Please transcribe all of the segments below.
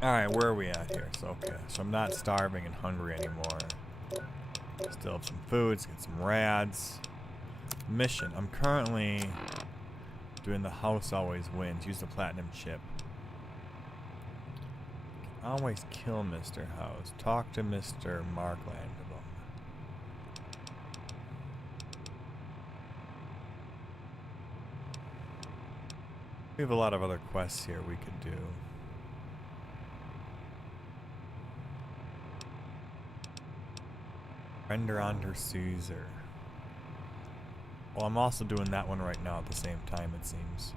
Alright, where are we at here? So, okay, so I'm not starving and hungry anymore. Still have some food, let's get some rads. Mission. I'm currently doing the house always wins. Use the platinum chip. Can always kill Mr. House. Talk to Mr. Mark Landabum. We have a lot of other quests here we could do. Render onto Caesar. Well, I'm also doing that one right now at the same time, it seems.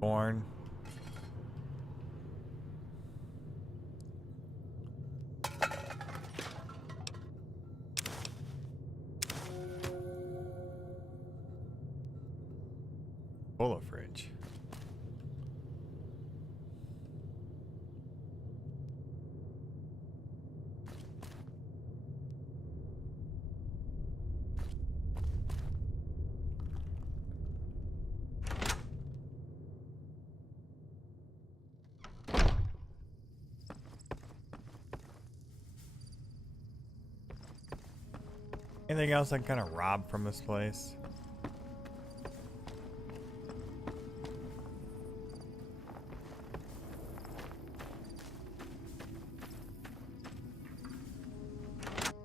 Born. Full of fridge. Anything else I can kind of rob from this place?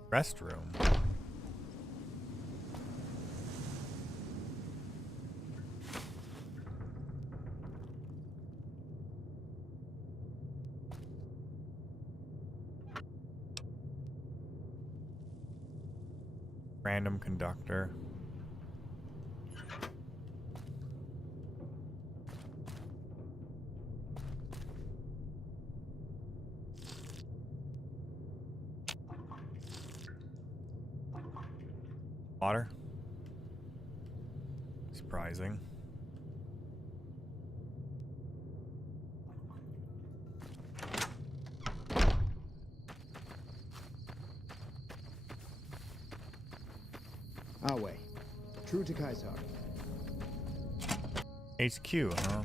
Restroom. Random conductor. Water. Surprising. Our way. True to Caesar. HQ, huh?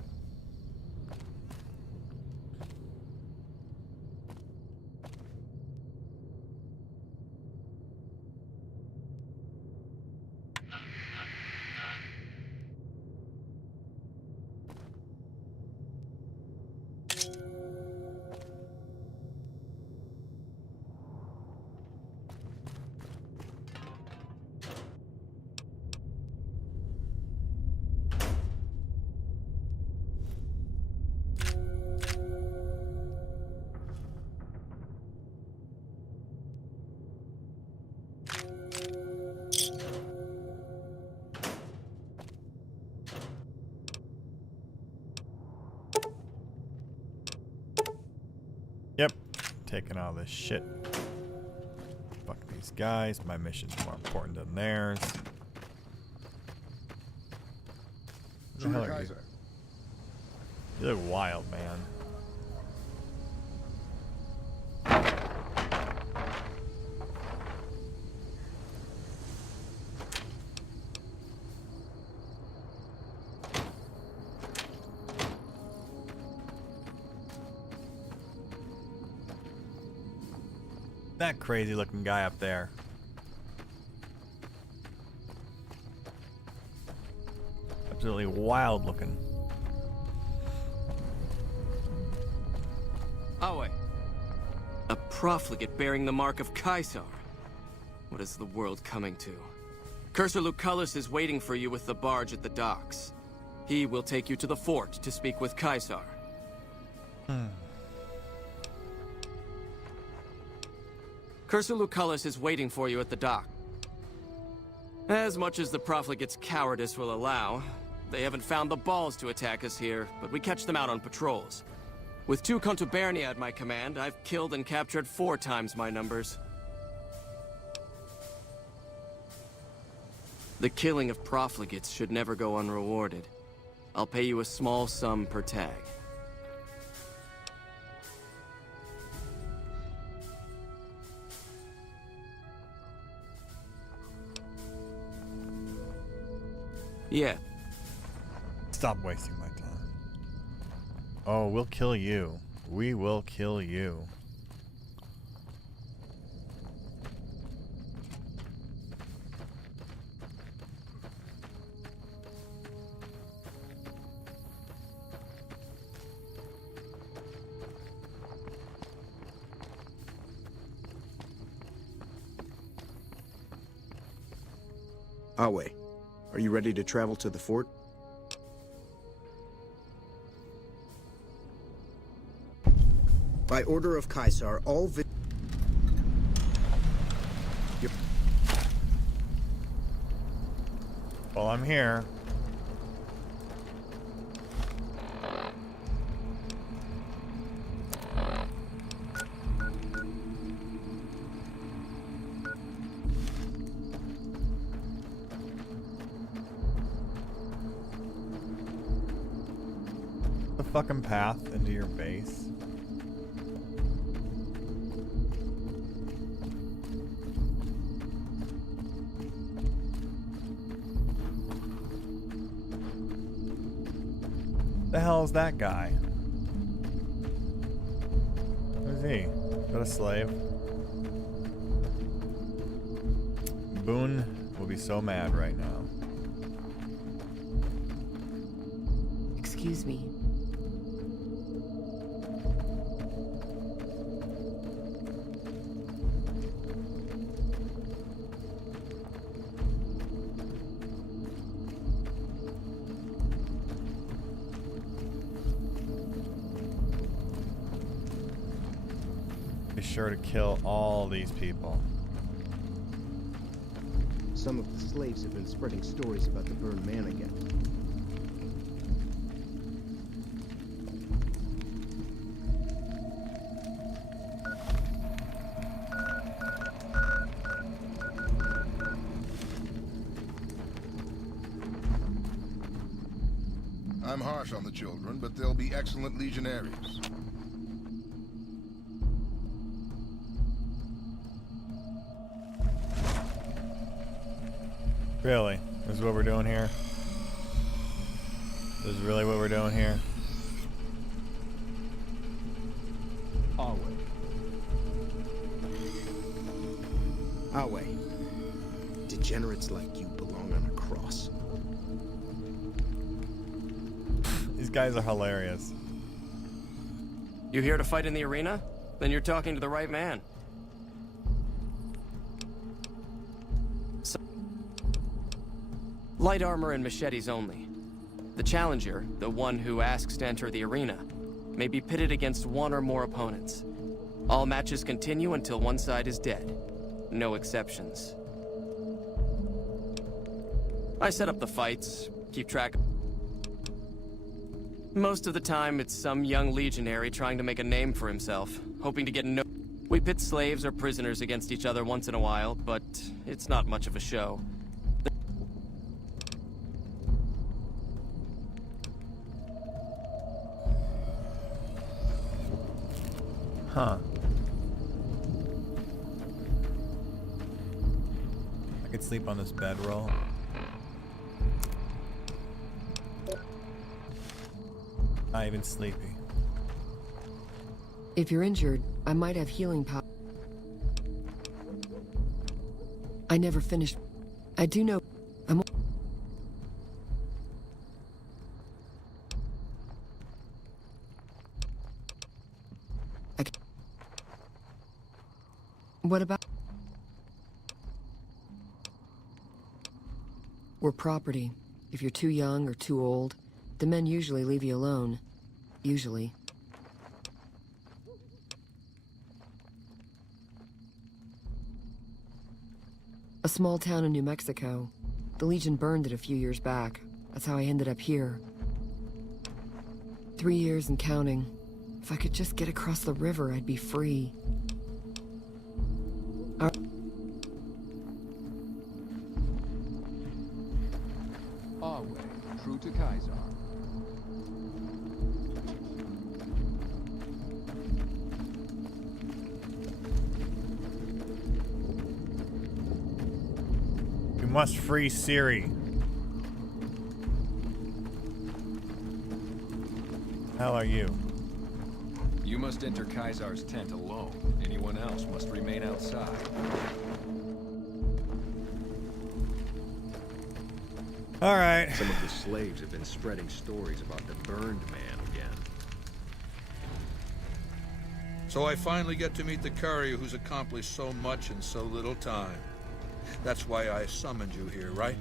Yep. Taking all this shit. Fuck these guys. My mission's more important than theirs. Who the hell are you? You look wild, man. That crazy looking guy up there. absolutely wild looking. Awe. A profligate bearing the mark of Caesar. What is the world coming to? Cursor Lucullus is waiting for you with the barge at the docks. He will take you to the fort to speak with Caesar. Cursor Lucullus is waiting for you at the dock. As much as the profligate's cowardice will allow, they haven't found the balls to attack us here, but we catch them out on patrols. With 2 contubernia at my command, I've killed and captured 4 times my numbers. The killing of profligates should never go unrewarded. I'll pay you a small sum per tag. Yeah. Stop wasting my time. Oh, we'll kill you. We will kill you. Awe, are you ready to travel to the fort? By order of Caesar, all Well, I'm here. The fucking path into your base. The hell is that guy? Who's he? Is that a slave? Boone will be so mad right now. Excuse me. Be sure to kill all these people. Some of the slaves have been spreading stories about the burned man again. I'm harsh on the children, but they'll be excellent legionaries. Really? This is what we're doing here? This is really what we're doing here? Awe. Awe, degenerates like you belong on a cross. These guys are hilarious. You here to fight in the arena? Then you're talking to the right man. Light armor and machetes only. The challenger, the one who asks to enter the arena, may be pitted against 1 or more opponents. All matches continue until one side is dead. No exceptions. I set up the fights, keep track. Most of the time, it's some young legionary trying to make a name for himself, hoping to get no. We pit slaves or prisoners against each other once in a while, but it's not much of a show. Huh. I could sleep on this bedroll. Not even sleepy. If you're injured, I might have healing power. I never finished. I do know. What about... We're property. If you're too young or too old, the men usually leave you alone. Usually. A small town in New Mexico. The Legion burned it a few years back. That's how I ended up here. 3 years and counting. If I could just get across the river, I'd be free. Our way, true to Kaiser. We must free Siri. Hell are you? You must enter Kaiser's tent alone. Anyone else must remain outside. All right. Some of the slaves have been spreading stories about the Burned Man again. So I finally get to meet the courier who's accomplished so much in so little time. That's why I summoned you here, right?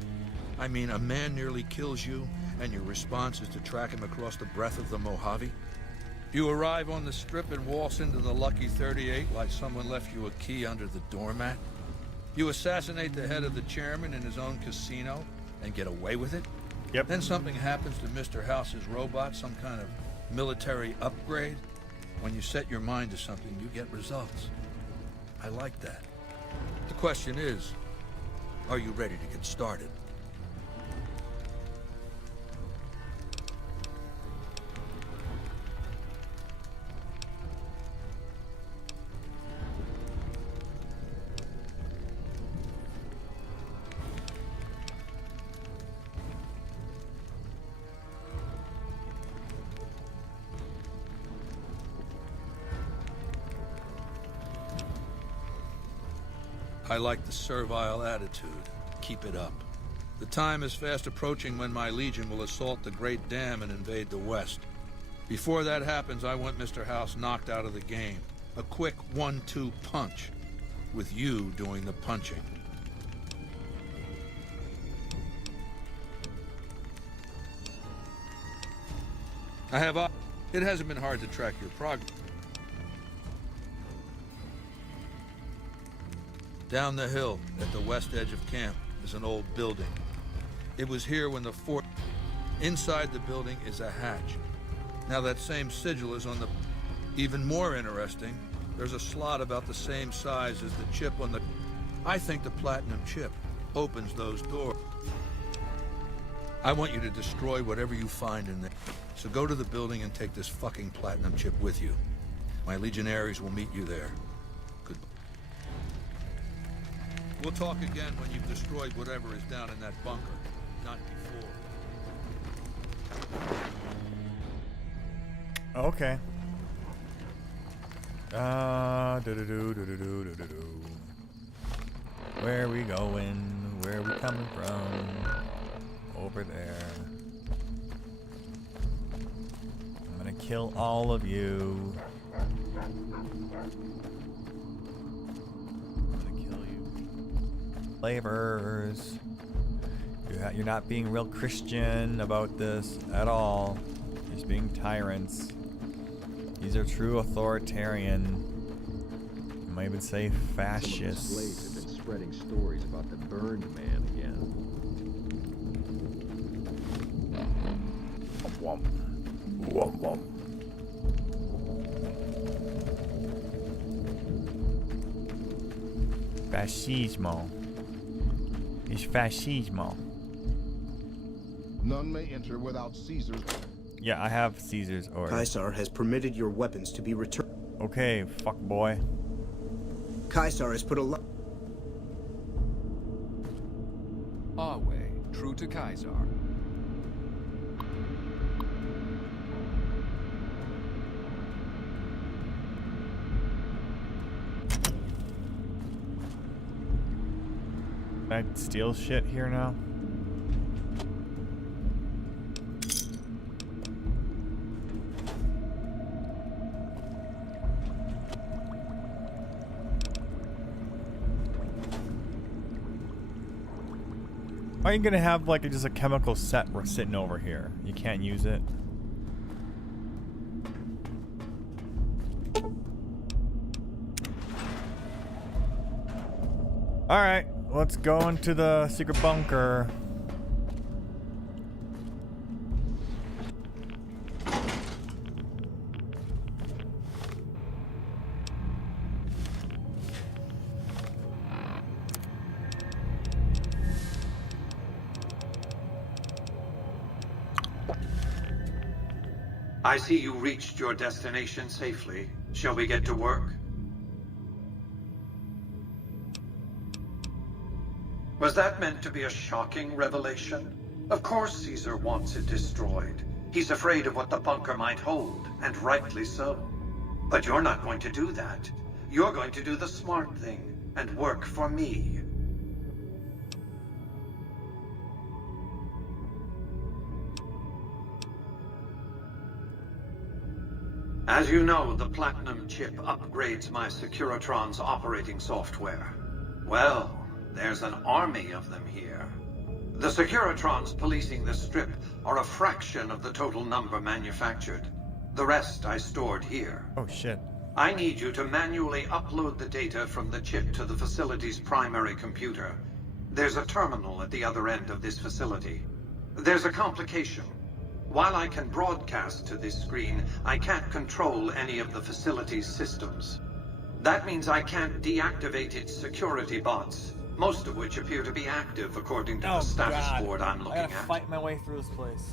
I mean, a man nearly kills you, and your response is to track him across the breadth of the Mojave? You arrive on the strip and waltz into the Lucky 38 like someone left you a key under the doormat? You assassinate the head of the chairman in his own casino and get away with it? Yep. Then something happens to Mr. House's robot, some kind of military upgrade. When you set your mind to something, you get results. I like that. The question is, are you ready to get started? I like the servile attitude. Keep it up. The time is fast approaching when my Legion will assault the Great Dam and invade the West. Before that happens, I want Mr. House knocked out of the game. A quick 1-2 punch, with you doing the punching. It hasn't been hard to track your progress. Down the hill, at the west edge of camp, is an old building. It was here when the fort... Inside the building is a hatch. Now that same sigil is on the... Even more interesting, there's a slot about the same size as the chip on the... I think the platinum chip opens those doors. I want you to destroy whatever you find in there. So go to the building and take this fucking platinum chip with you. My Legionaries will meet you there. Goodbye. We'll talk again when you've destroyed whatever is down in that bunker. Not before. Okay. Where are we going? Where are we coming from? Over there. I'm gonna kill all of you. Flavors. You're not being real Christian about this at all. You're just being tyrants. These are true authoritarian. You might even say fascists. Some of the slaves have been spreading stories about the Burned Man again. Womp. Womp womp. Fascismo. It's fascismo. None may enter without Caesar's... Yeah, I have Caesar's order. Caesar has permitted your weapons to be returned. Okay, fuck boy. Caesar has put a lot... Our way, true to Kaiser. Can I steal shit here now? Are you gonna have like just a chemical set sitting over here? You can't use it. All right, let's go into the secret bunker. I see you reached your destination safely. Shall we get to work? Was that meant to be a shocking revelation? Of course Caesar wants it destroyed. He's afraid of what the bunker might hold, and rightly so. But you're not going to do that. You're going to do the smart thing, and work for me. As you know, the Platinum chip upgrades my Securitron's operating software. Well, there's an army of them here. The Securitrons policing the strip are a fraction of the total number manufactured. The rest I stored here. Oh shit. I need you to manually upload the data from the chip to the facility's primary computer. There's a terminal at the other end of this facility. There's a complication. While I can broadcast to this screen, I can't control any of the facility's systems. That means I can't deactivate its security bots, most of which appear to be active according to the status board I'm looking I gotta at. fight my way through this place.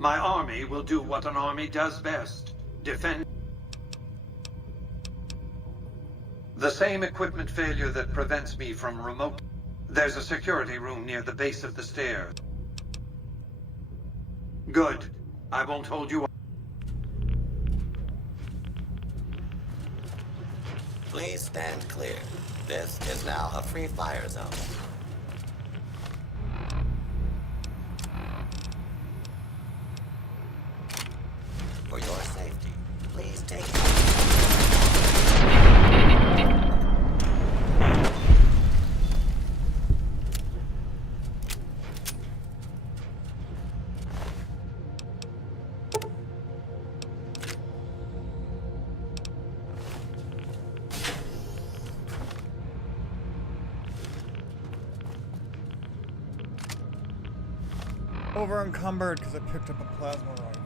My army will do what an army does best. Defend. The same equipment failure that prevents me from remote. There's a security room near the base of the stairs. Good. I won't hold you up. Please stand clear. This is now a free fire zone. For your safety, please take Over encumbered because I picked up a plasma rifle.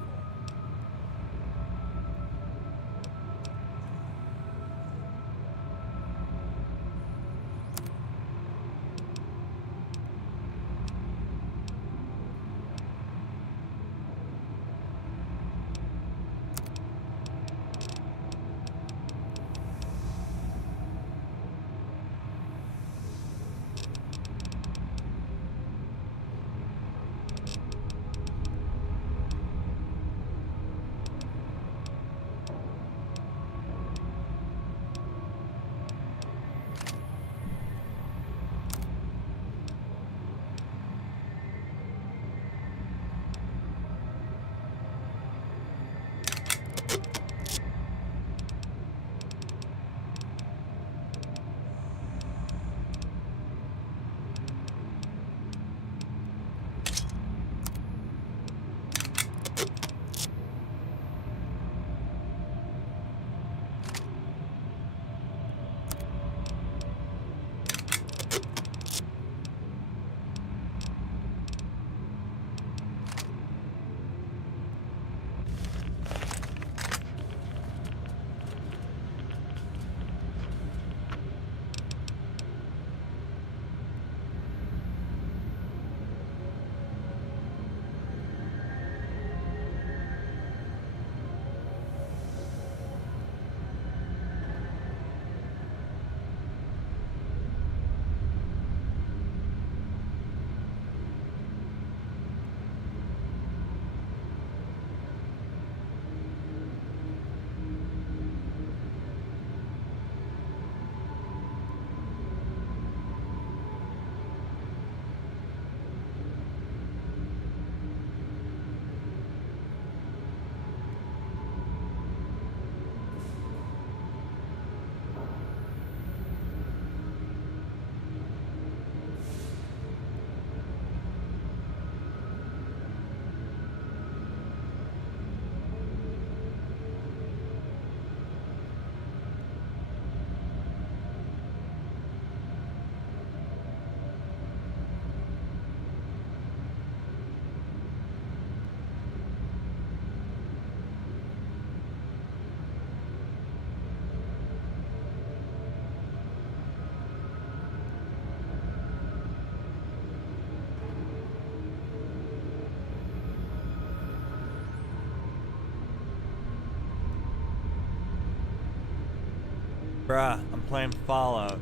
Bruh, I'm playing Fallout.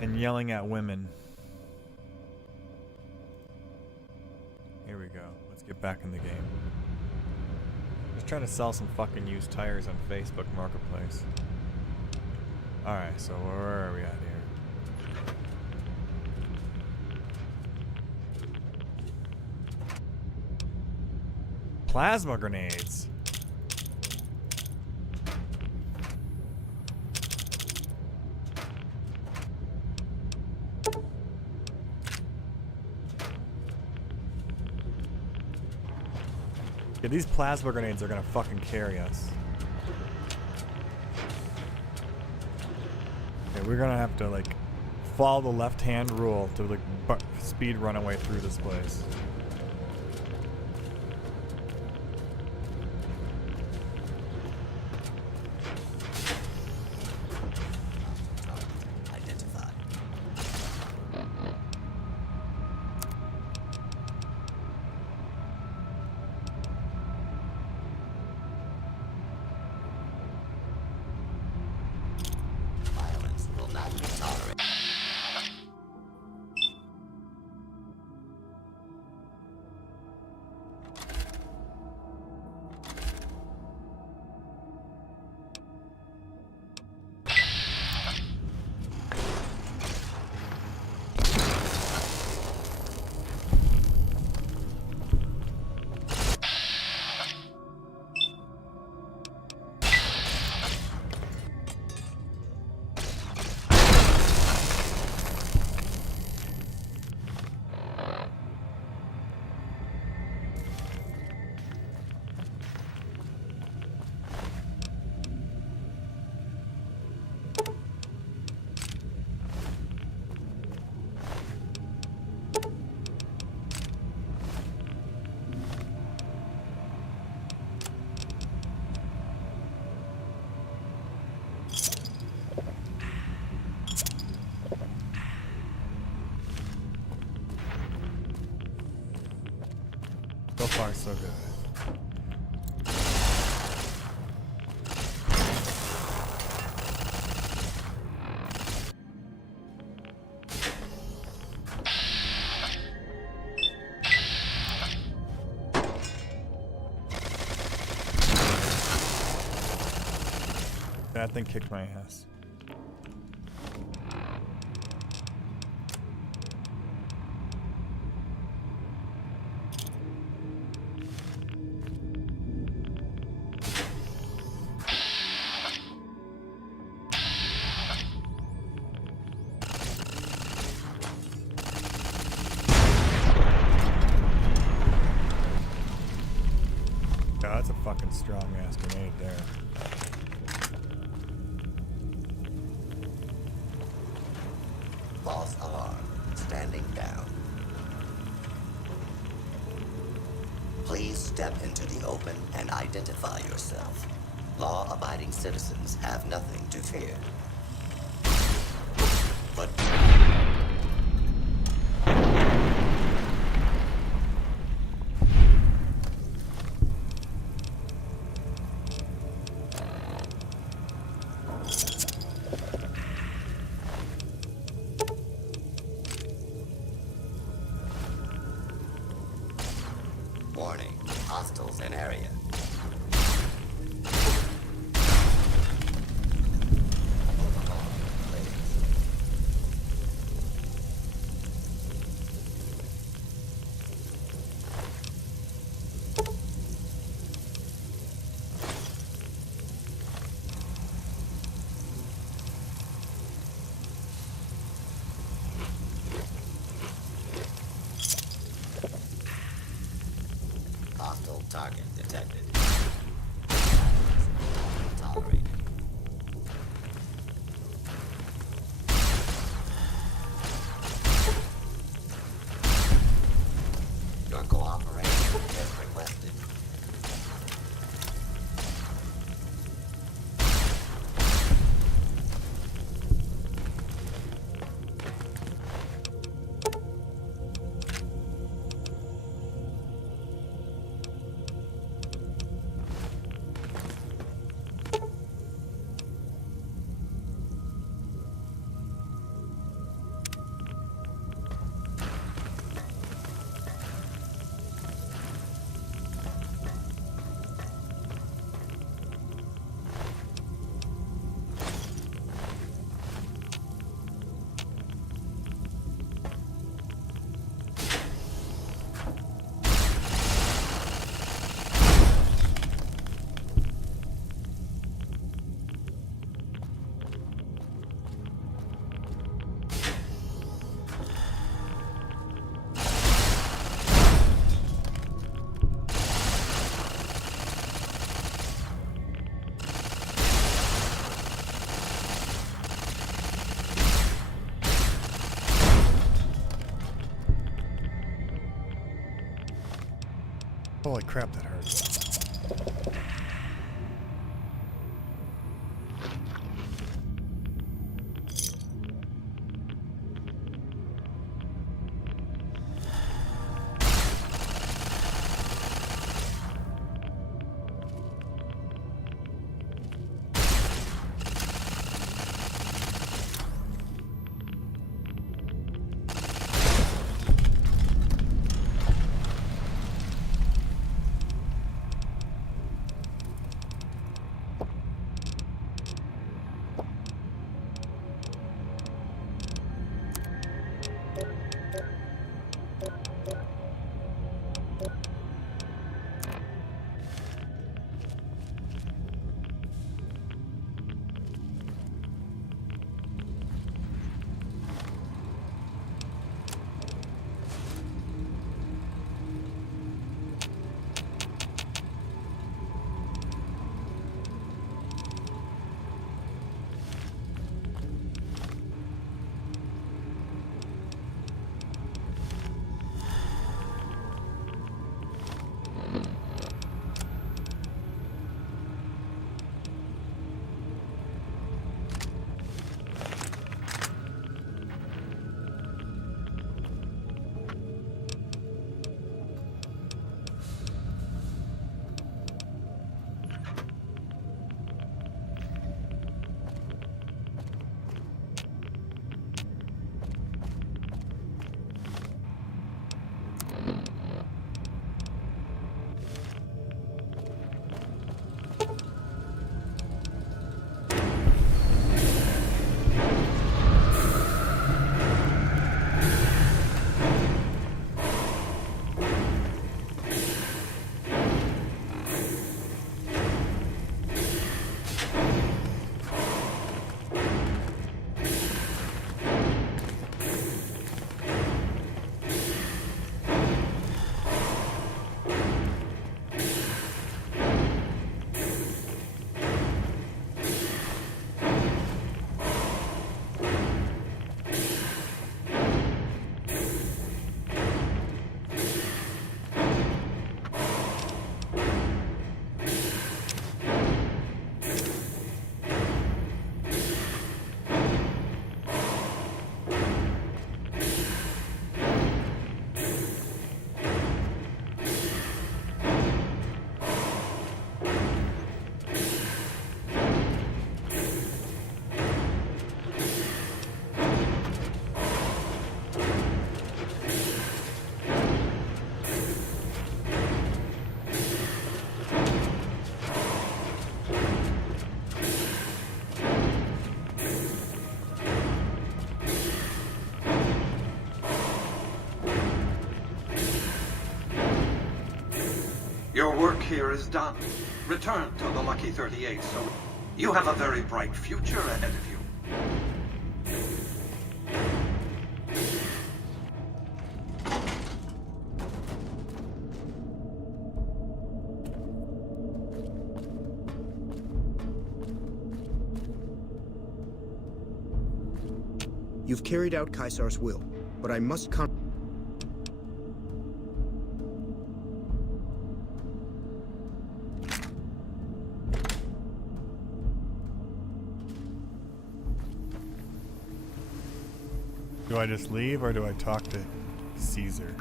And yelling at women. Here we go. Let's get back in the game. Just trying to sell some fucking used tires on Facebook Marketplace. Alright, so where are we at here? Plasma grenades. Yeah, these plasma grenades are gonna fucking carry us. Okay, we're gonna have to like follow the left-hand rule to like speed run our way through this place. Identified. Violence will not be tolerated. So far, so good. That thing kicked my ass. Yeah, that's a fucking strong ass grenade there. False alarm. Standing down. Please step into the open and identify yourself. Law-abiding citizens have nothing to fear. But... Warning, hostiles in area. Hostile target detected. Tolerated. Your cooperation is requested. Holy crap, that hurts. Your work here is done. Return to the Lucky 38, so you have a very bright future ahead of you. You've carried out Caesar's will, but I must Do I just leave or do I talk to Caesar?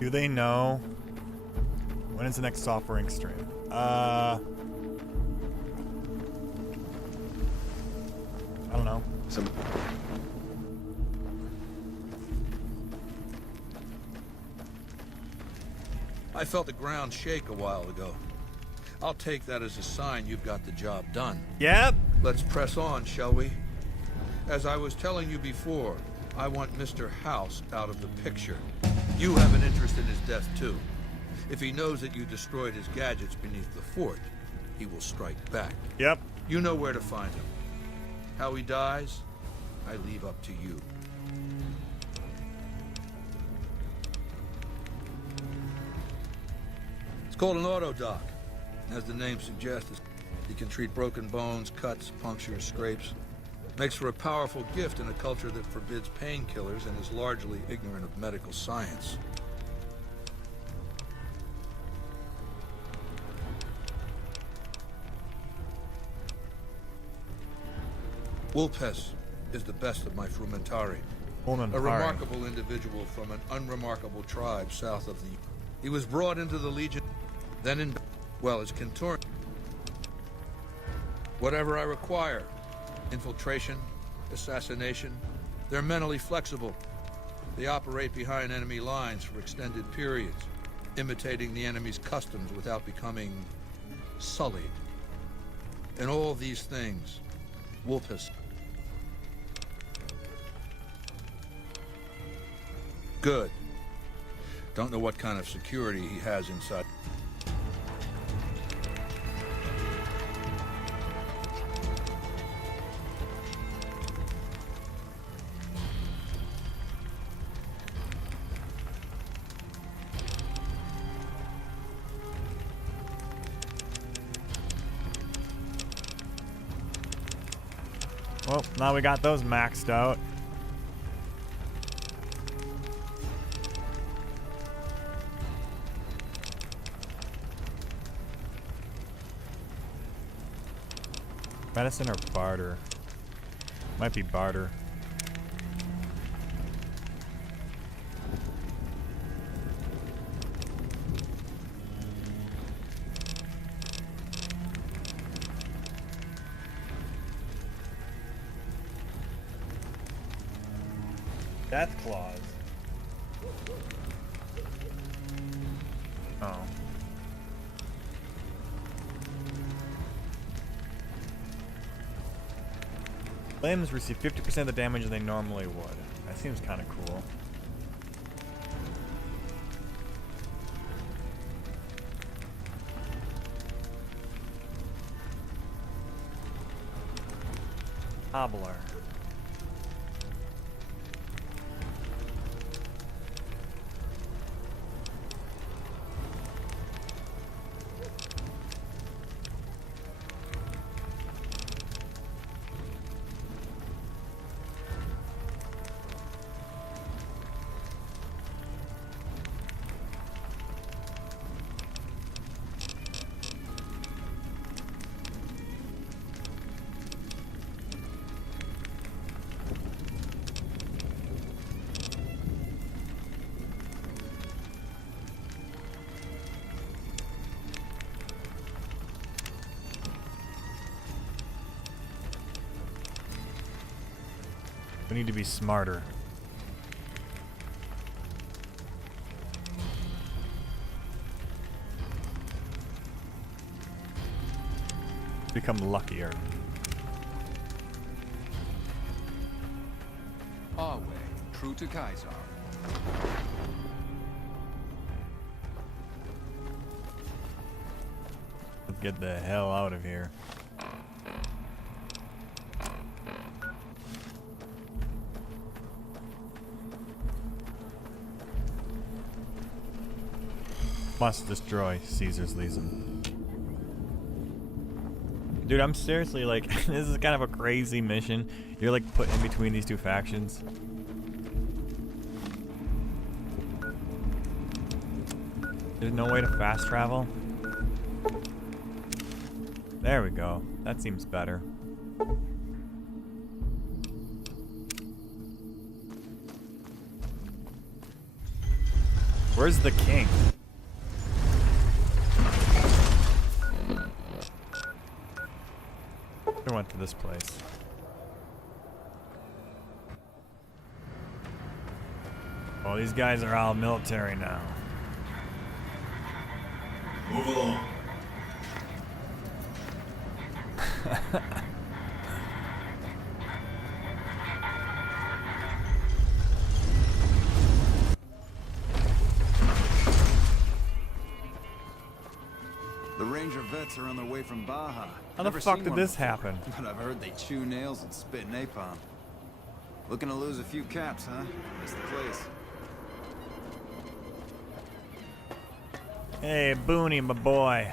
Do they know when is the next software ink stream? I don't know. I felt the ground shake a while ago. I'll take that as a sign you've got the job done. Yep. Let's press on, shall we? As I was telling you before, I want Mr. House out of the picture. You have an interest in his death, too. If he knows that you destroyed his gadgets beneath the fort, he will strike back. Yep. You know where to find him. How he dies, I leave up to you. It's called an auto-dock. As the name suggests, he can treat broken bones, cuts, punctures, scrapes. Makes for a powerful gift in a culture that forbids painkillers and is largely ignorant of medical science. Wulpes is the best of my Frumentari. A remarkable individual from an unremarkable tribe south of the... He was brought into the Legion, then in... well, as Kentauran. Whatever I require. Infiltration, assassination. They're mentally flexible. They operate behind enemy lines for extended periods, imitating the enemy's customs without becoming sullied. In all these things, Wulpes. Good. Don't know what kind of security he has inside. Well, now we got those maxed out. Medicine or barter? Might be barter. Death claws. Oh. Limbs receive 50% of the damage they normally would. That seems kind of cool. Hobbler. We need to be smarter. Become luckier. Our way, true to Caesar. Let's get the hell out of here. Must destroy Caesar's Legion. Dude, I'm seriously like, this is kind of a crazy mission. You're like put in between these two factions. There's no way to fast travel? There we go. That seems better. Where's the king? I went to this place. Oh, these guys are all military now. Move along. corvettes are on their way from Baja. How the Never fuck seen did one this before, happen? But I've heard they chew nails and spit napalm. Looking to lose a few caps, huh? That's the place. Hey, Booney, my boy.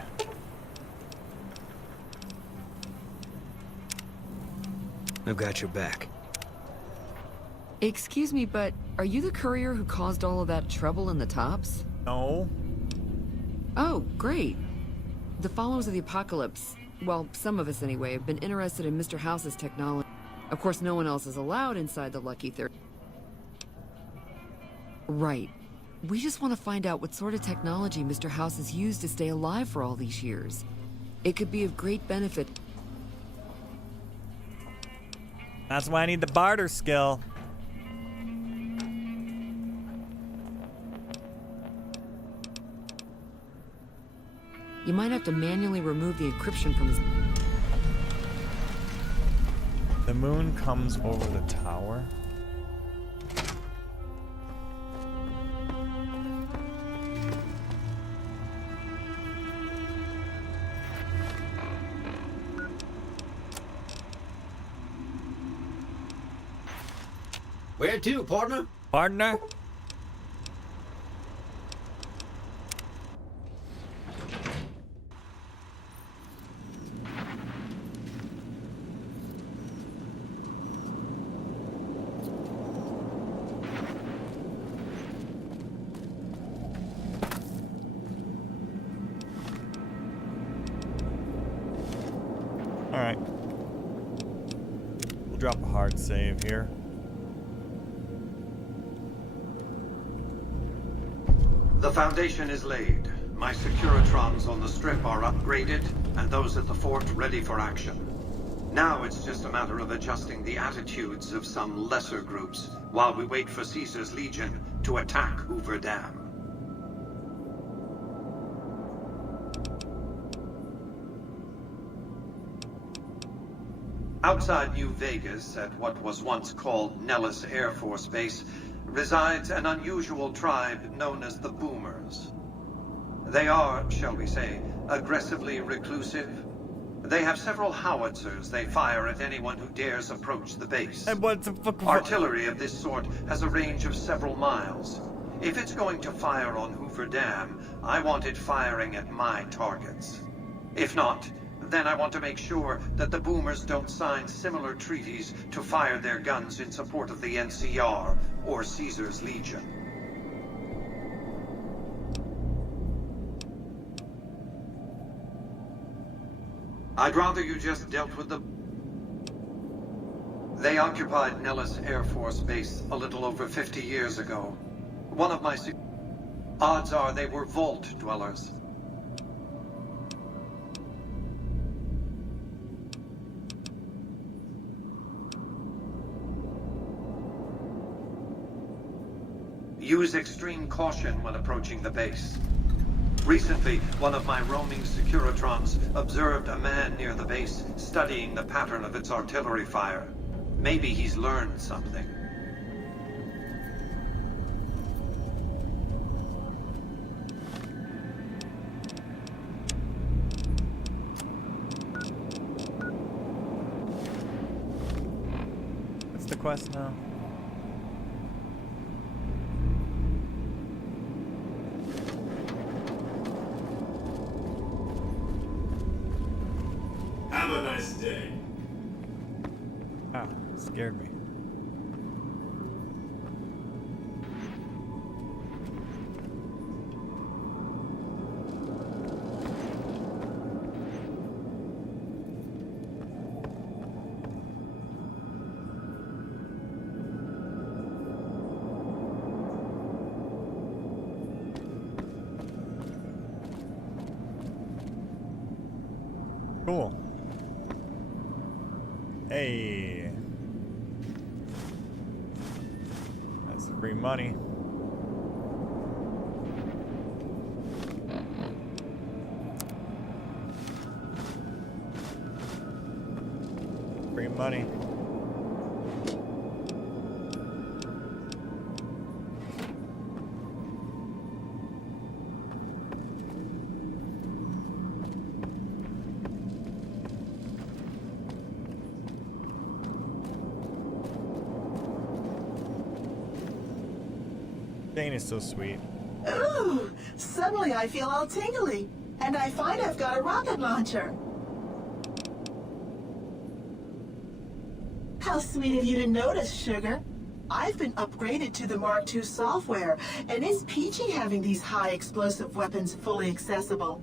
I've got your back. Excuse me, but are you the courier who caused all of that trouble in the tops? No. Oh, great. The followers of the apocalypse, well, some of us anyway, have been interested in Mr. House's technology. Of course, no one else is allowed inside the Lucky 30. Right. We just want to find out what sort of technology Mr. House has used to stay alive for all these years. It could be of great benefit. That's why I need the barter skill. You might have to manually remove the encryption from his... The moon comes over the tower. Where to, partner? Partner? Alright. We'll drop a hard save here. The foundation is laid. My Securitrons on the strip are upgraded, and those at the fort ready for action. Now it's just a matter of adjusting the attitudes of some lesser groups while we wait for Caesar's Legion to attack Hoover Dam. Outside New Vegas, at what was once called Nellis Air Force Base, resides an unusual tribe known as the Boomers. They are, shall we say, aggressively reclusive. They have several howitzers they fire at anyone who dares approach the base. And what the fuck? Artillery of this sort has a range of several miles. If it's going to fire on Hoover Dam, I want it firing at my targets. If not, then I want to make sure that the Boomers don't sign similar treaties to fire their guns in support of the NCR or Caesar's Legion. I'd rather you just dealt with the... They occupied Nellis Air Force Base a little over 50 years ago. One of my... Odds are they were vault dwellers. Use extreme caution when approaching the base. Recently, one of my roaming Securitrons observed a man near the base studying the pattern of its artillery fire. Maybe he's learned something. What's the quest now? Have a nice day. Ah, scared me. Cool. Hey. That's free money. Free money. Jane is so sweet. Ooh, suddenly I feel all tingly, and I find I've got a rocket launcher. How sweet of you to notice, Sugar. I've been upgraded to the Mark II software, and it's peachy having these high explosive weapons fully accessible.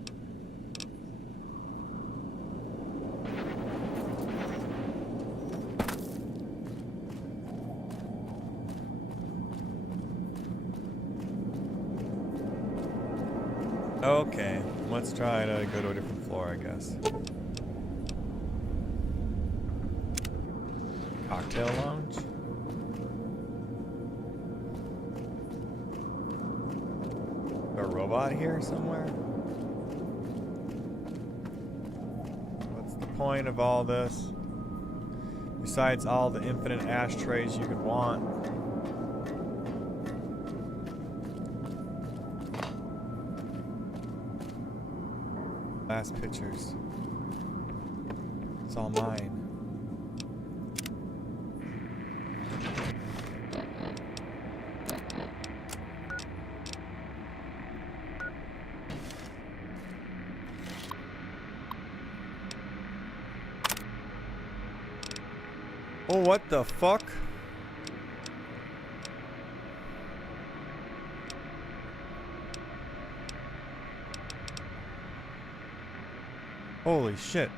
Okay, let's try to go to a different floor, I guess. Cocktail lounge? A robot here somewhere? What's the point of all this? Besides all the infinite ashtrays you could want. Last pictures. It's all mine. Oh, what the fuck? Holy shit.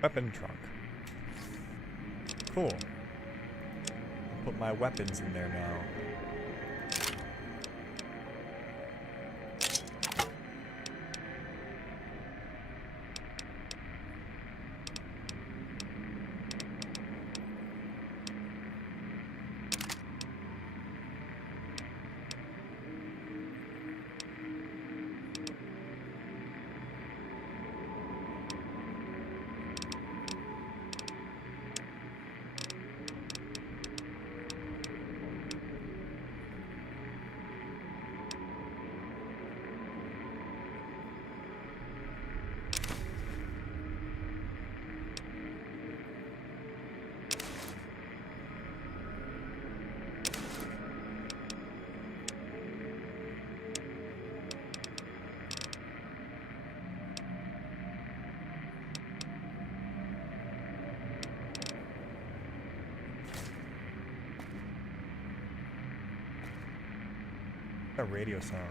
Weapon trunk. Cool. I'll put my weapons in there now. A radio sound.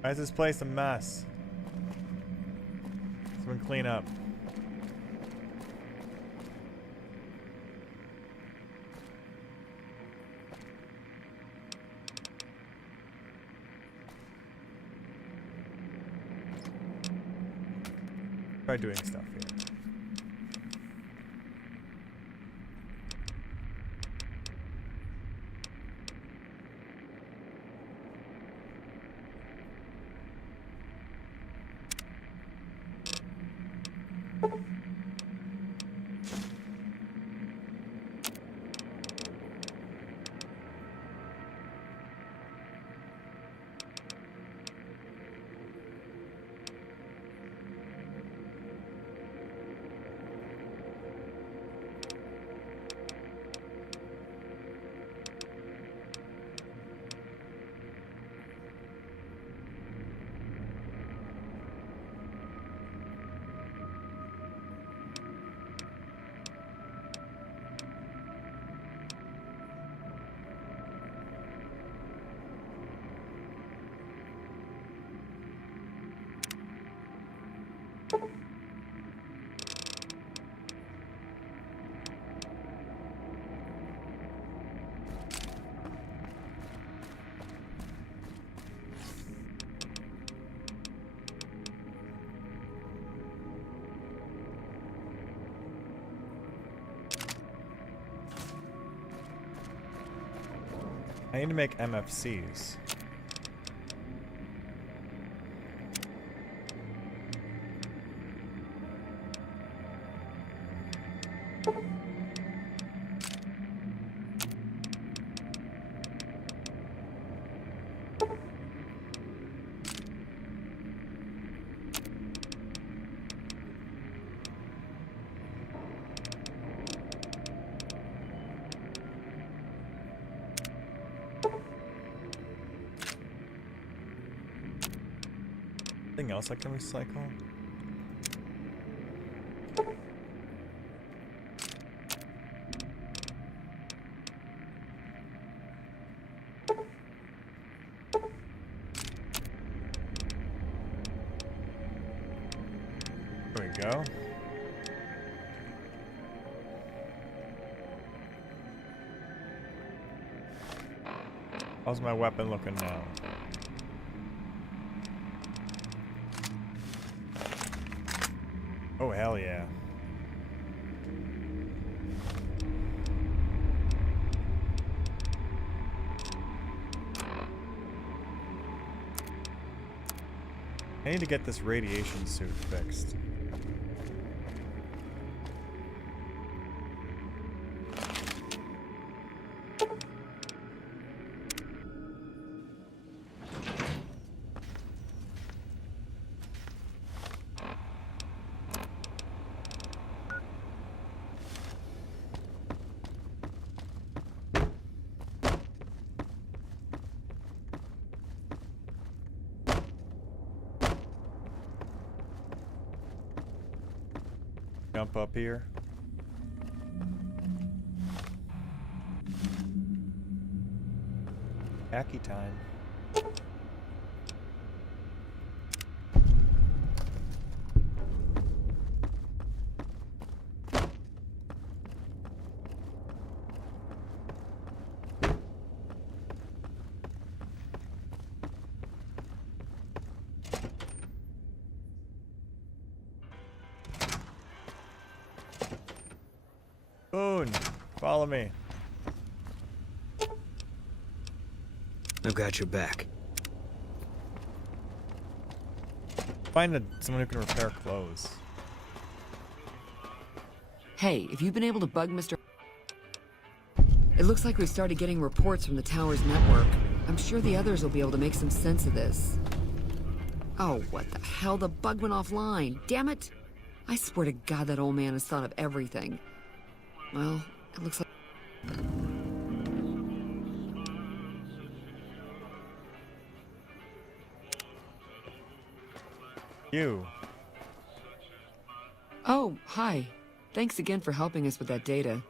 Why is this place a mess? Someone clean up. Try doing stuff here. I need to make MFCs. Anything else I can recycle? There we go. How's my weapon looking now? Oh, hell yeah. I need to get this radiation suit fixed. Jump up here. Hacky time. Boone, follow me. I've got your back. Find someone who can repair clothes. Hey, if you've been able to bug Mr. It looks like we've started getting reports from the tower's network. I'm sure the others will be able to make some sense of this. Oh, what the hell? The bug went offline. Damn it! I swear to God that old man has thought of everything. Well, it looks like... You. Oh, hi. Thanks again for helping us with that data.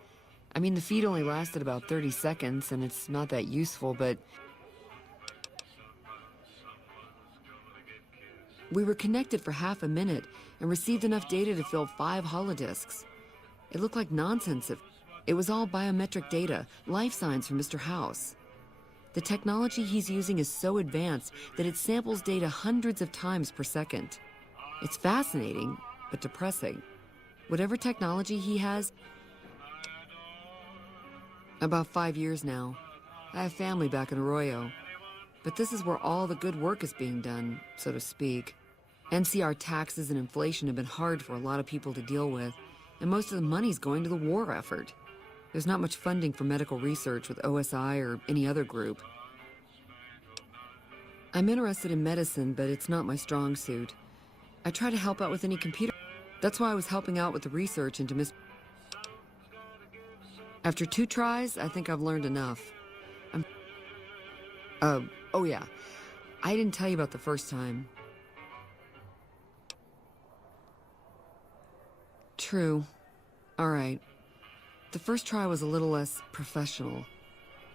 I mean, the feed only lasted about 30 seconds, and it's not that useful, but... We were connected for half a minute, and received enough data to fill 5 holodisks. It looked like nonsense. It was all biometric data, life signs from Mr. House. The technology he's using is so advanced that it samples data hundreds of times per second. It's fascinating, but depressing. Whatever technology he has... About 5 years now. I have family back in Arroyo. But this is where all the good work is being done, so to speak. NCR taxes and inflation have been hard for a lot of people to deal with, and most of the money's going to the war effort. There's not much funding for medical research with OSI or any other group. I'm interested in medicine, but it's not my strong suit. I try to help out with any computer. That's why I was helping out with the research into Miss... After 2 tries, I think I've learned enough. Oh yeah. I didn't tell you about the first time. True. Alright. The first try was a little less professional.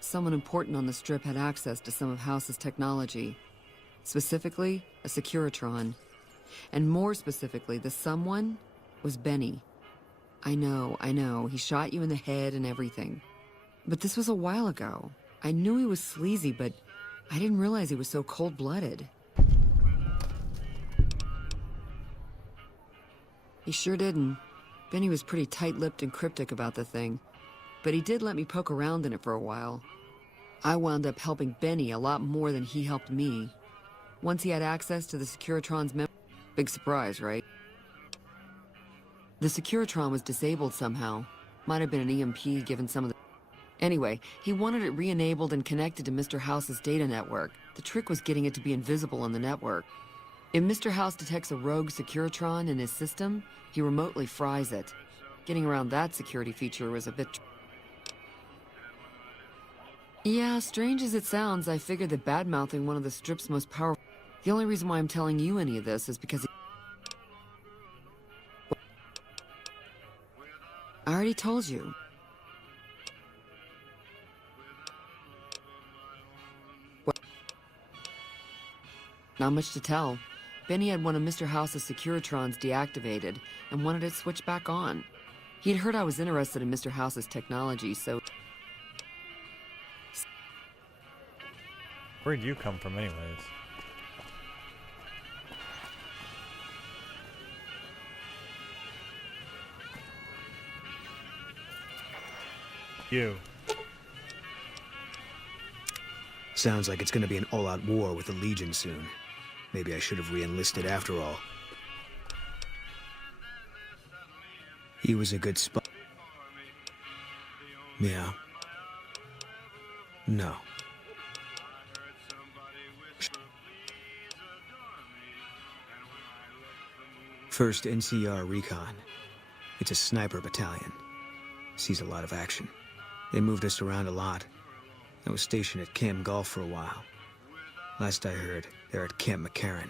Someone important on the strip had access to some of House's technology. Specifically, a Securitron. And more specifically, the someone was Benny. I know, he shot you in the head and everything. But this was a while ago. I knew he was sleazy, but I didn't realize he was so cold-blooded. He sure didn't. Benny was pretty tight-lipped and cryptic about the thing. But he did let me poke around in it for a while. I wound up helping Benny a lot more than he helped me. Once he had access to the Securitron's big surprise, right? The Securitron was disabled somehow. Might have been an EMP given some of the... Anyway, he wanted it re-enabled and connected to Mr. House's data network. The trick was getting it to be invisible on the network. If Mr. House detects a rogue Securitron in his system, he remotely fries it. Getting around that security feature was a bit... Yeah, strange as it sounds, I figured that bad-mouthing one of the Strip's most powerful... The only reason why I'm telling you any of this is because... I already told you. Not much to tell. Benny had one of Mr. House's Securitrons deactivated and wanted it switched back on. He'd heard I was interested in Mr. House's technology, so... Where'd you come from anyways? You. Sounds like it's gonna be an all-out war with the Legion soon. Maybe I should have re-enlisted after all. He was a good spot. Yeah. No. First NCR Recon. It's a sniper battalion. Sees a lot of action. They moved us around a lot. I was stationed at Camp Golf for a while. Last I heard, they're at Camp McCarran.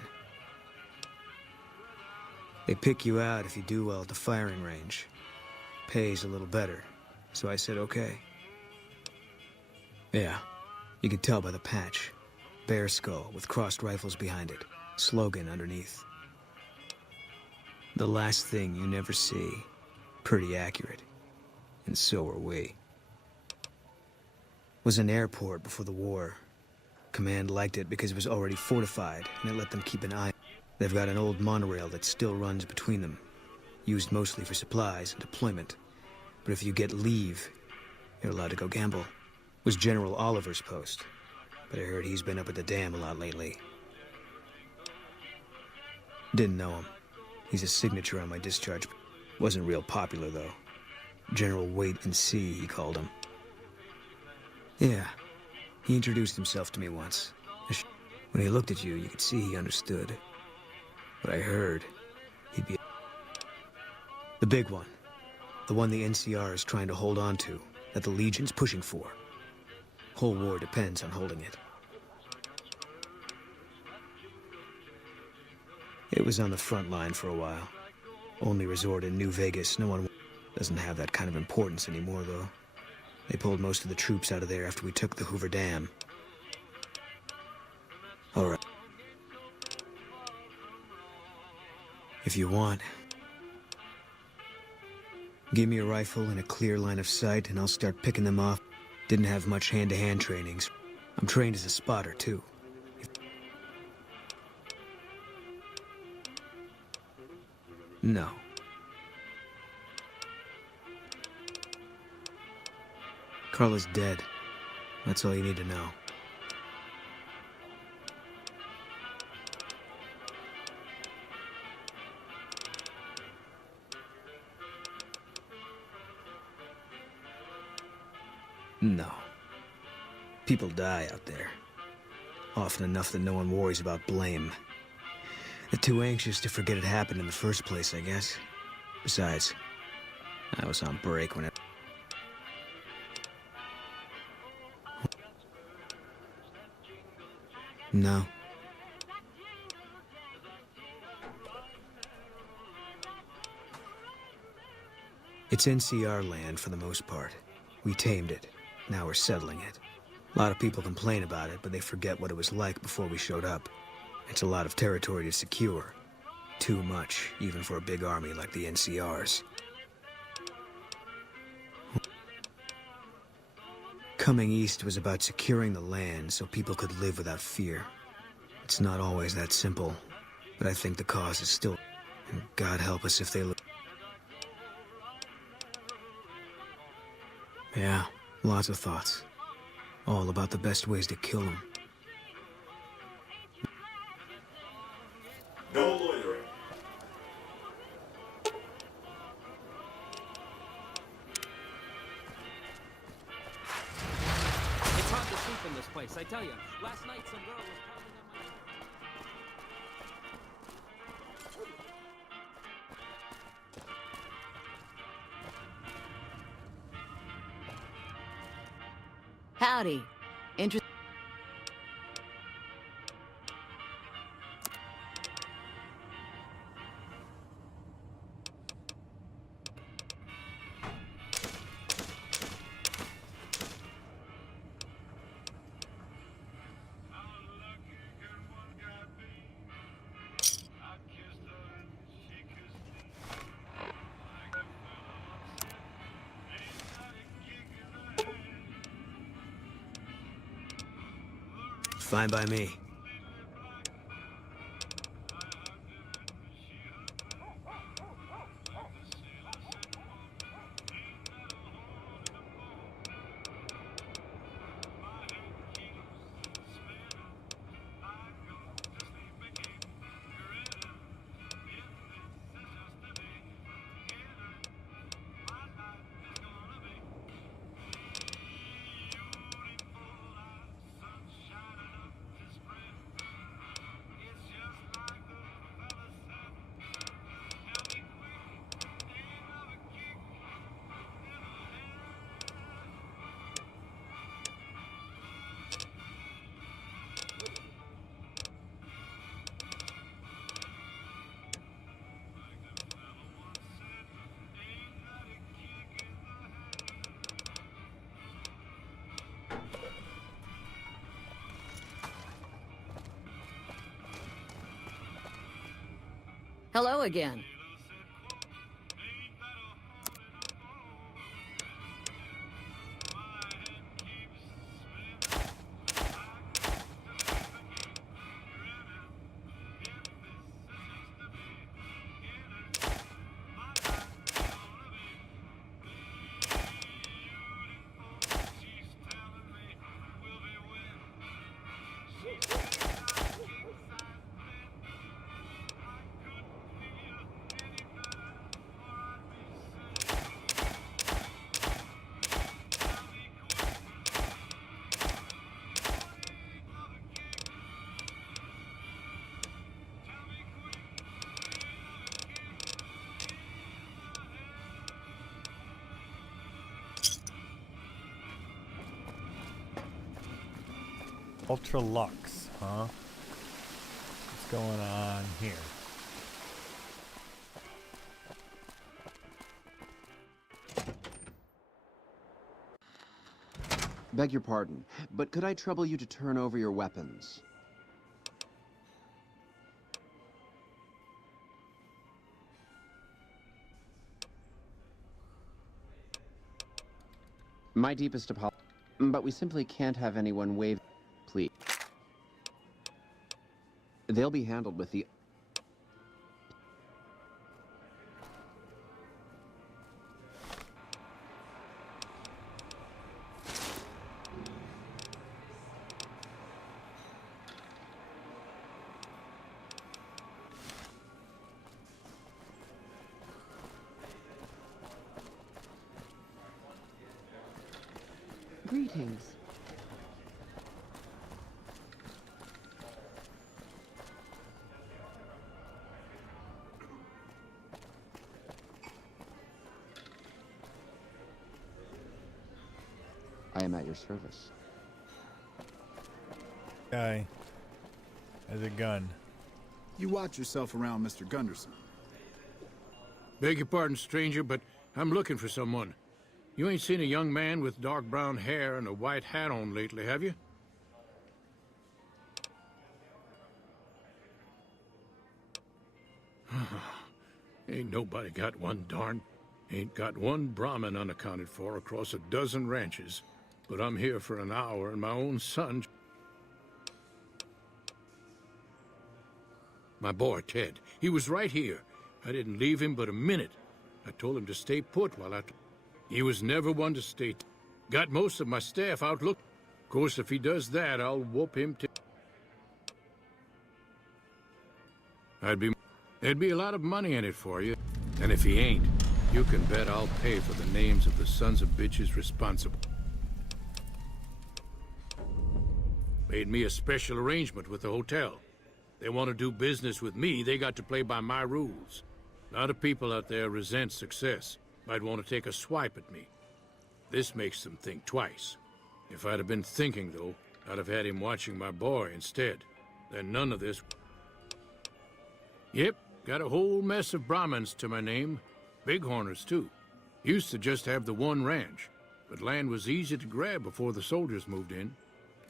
They pick you out if you do well at the firing range. Pays a little better, so I said okay. Yeah, you could tell by the patch. Bear skull with crossed rifles behind it. Slogan underneath. The last thing you never see. Pretty accurate. And so are we. Was an airport before the war. Command liked it because it was already fortified, and it let them keep an eye. They've got an old monorail that still runs between them. Used mostly for supplies and deployment. But if you get leave, you're allowed to go gamble. Was General Oliver's post. But I heard he's been up at the dam a lot lately. Didn't know him. He's a signature on my discharge. Wasn't real popular, though. General Wait and See, he called him. Yeah, he introduced himself to me once. When he looked at you, you could see he understood. But I heard he'd be... The big one. The one the NCR is trying to hold on to, that the Legion's pushing for. Whole war depends on holding it. It was on the front line for a while. Only resort in New Vegas. No one doesn't have that kind of importance anymore, though. They pulled most of the troops out of there after we took the Hoover Dam. All right. If you want, give me a rifle and a clear line of sight, and I'll start picking them off. Didn't have much hand-to-hand trainings. I'm trained as a spotter, too. No. Carla's dead. That's all you need to know. No. People die out there. Often enough that no one worries about blame. They're too anxious to forget it happened in the first place, I guess. Besides, I was on break when it... No. It's NCR land for the most part. We tamed it. Now we're settling it. A lot of people complain about it, but they forget what it was like before we showed up. It's a lot of territory to secure. Too much, even for a big army like the NCR's. Coming east was about securing the land so people could live without fear. It's not always that simple, but I think the cause is still... And God help us if they look... Yeah, lots of thoughts. All about the best ways to kill him. No loitering. It's hard to sleep in this place, I tell you. Last night some girl was pounding on my door. Howdy. Fine by me. Hello again. Ultra Lux, huh? What's going on here? Beg your pardon, but could I trouble you to turn over your weapons? My deepest apologies, but we simply can't have anyone wave. Please. They'll be handled with the... Greetings. I am at your service. Guy has a gun. You watch yourself around, Mr. Gunderson. Beg your pardon, stranger, but I'm looking for someone. You ain't seen a young man with dark brown hair and a white hat on lately, have you? Ain't nobody got one ain't got one Brahmin unaccounted for across a dozen ranches. But I'm here for an hour and my own son... My boy, Ted, he was right here. I didn't leave him but a minute. I told him to stay put while I... He was never one to stay... Got most of my staff out look... Of course, if he does that, I'll whoop him too. There'd be a lot of money in it for you. And if he ain't, you can bet I'll pay for the names of the sons of bitches responsible. Made me a special arrangement with the hotel. They want to do business with me, they got to play by my rules. A lot of people out there resent success. Might want to take a swipe at me. This makes them think twice. If I'd have been thinking, though, I'd have had him watching my boy instead. Then none of this... Yep, got a whole mess of Brahmins to my name. Bighorners, too. Used to just have the one ranch, but land was easy to grab before the soldiers moved in.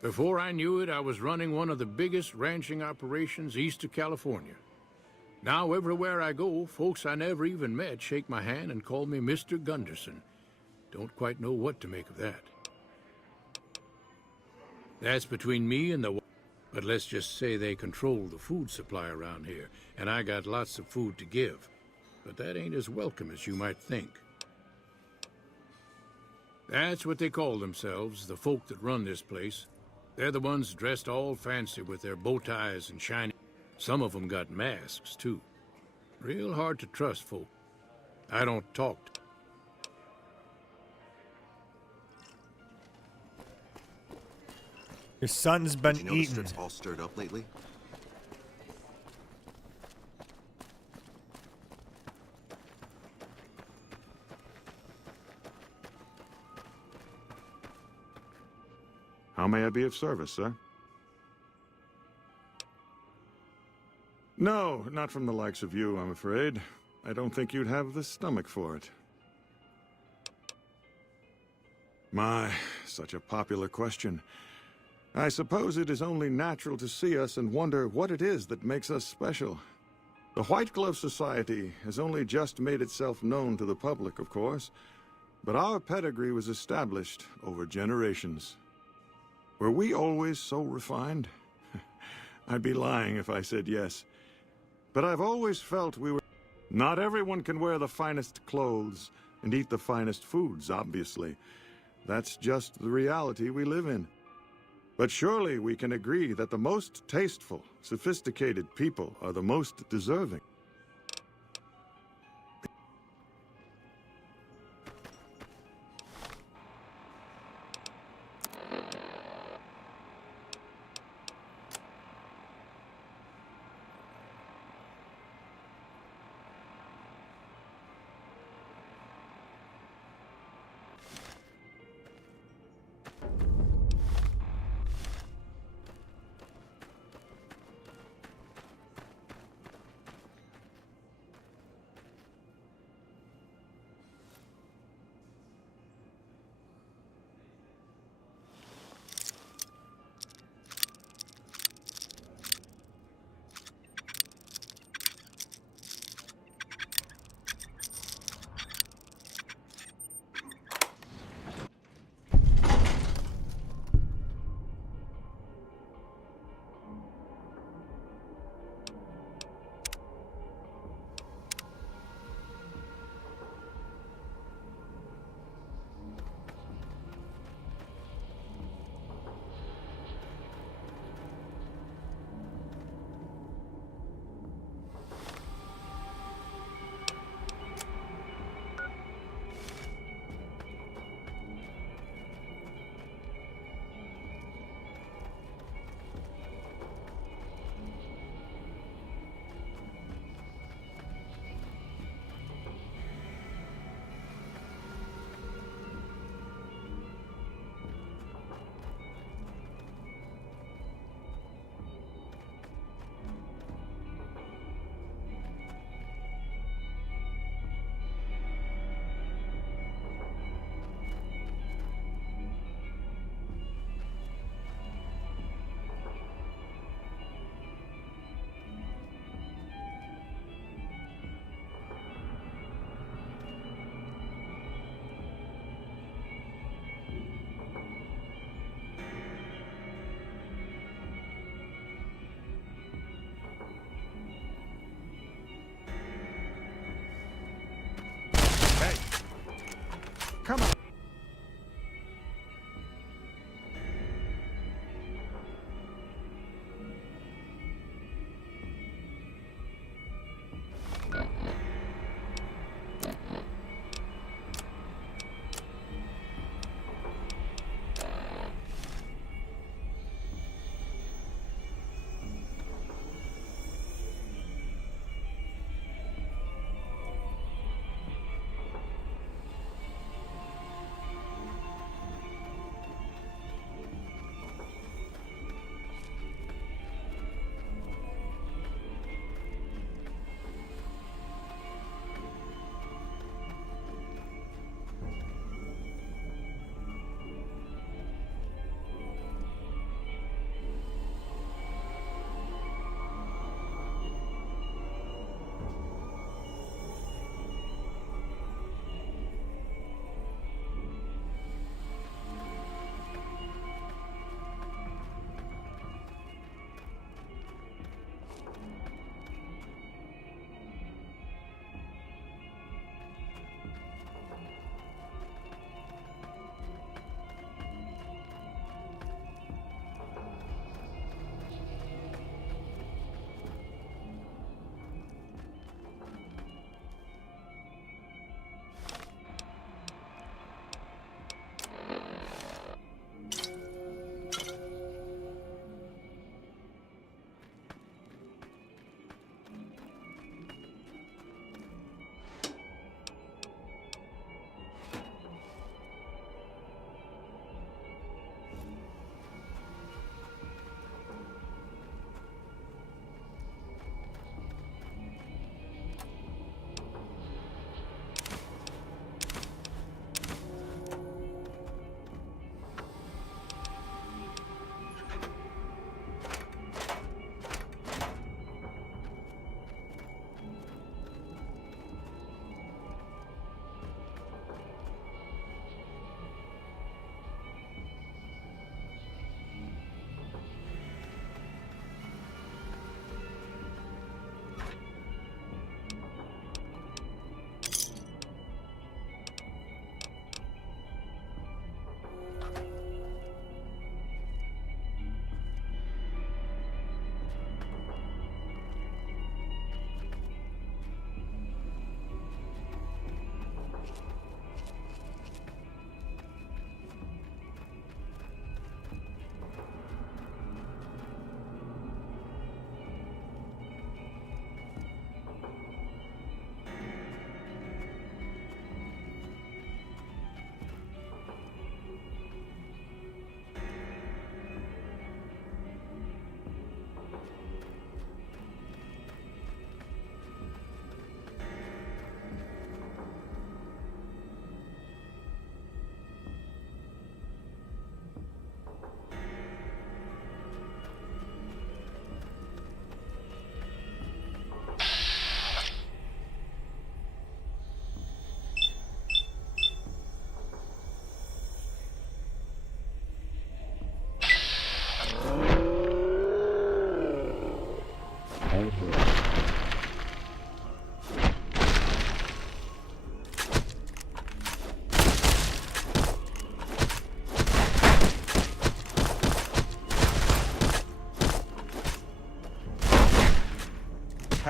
Before I knew it, I was running one of the biggest ranching operations east of California. Now, everywhere I go, folks I never even met shake my hand and call me Mr. Gunderson. Don't quite know what to make of that. That's between me and the... But let's just say they control the food supply around here, and I got lots of food to give. But that ain't as welcome as you might think. That's what they call themselves, the folk that run this place. They're the ones dressed all fancy with their bow ties and shiny... Some of them got masks, too. Real hard to trust folk. I don't talk to... Your son's been Did you know eaten. the strip's all stirred up lately? How may I be of service, sir? No, not from the likes of you, I'm afraid. I don't think you'd have the stomach for it. My, such a popular question. I suppose it is only natural to see us and wonder what it is that makes us special. The White Glove Society has only just made itself known to the public, of course, but our pedigree was established over generations. Were we always so refined? I'd be lying if I said yes. But I've always felt we were... Not everyone can wear the finest clothes and eat the finest foods, obviously. That's just the reality we live in. But surely we can agree that the most tasteful, sophisticated people are the most deserving. Come on.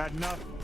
Had enough.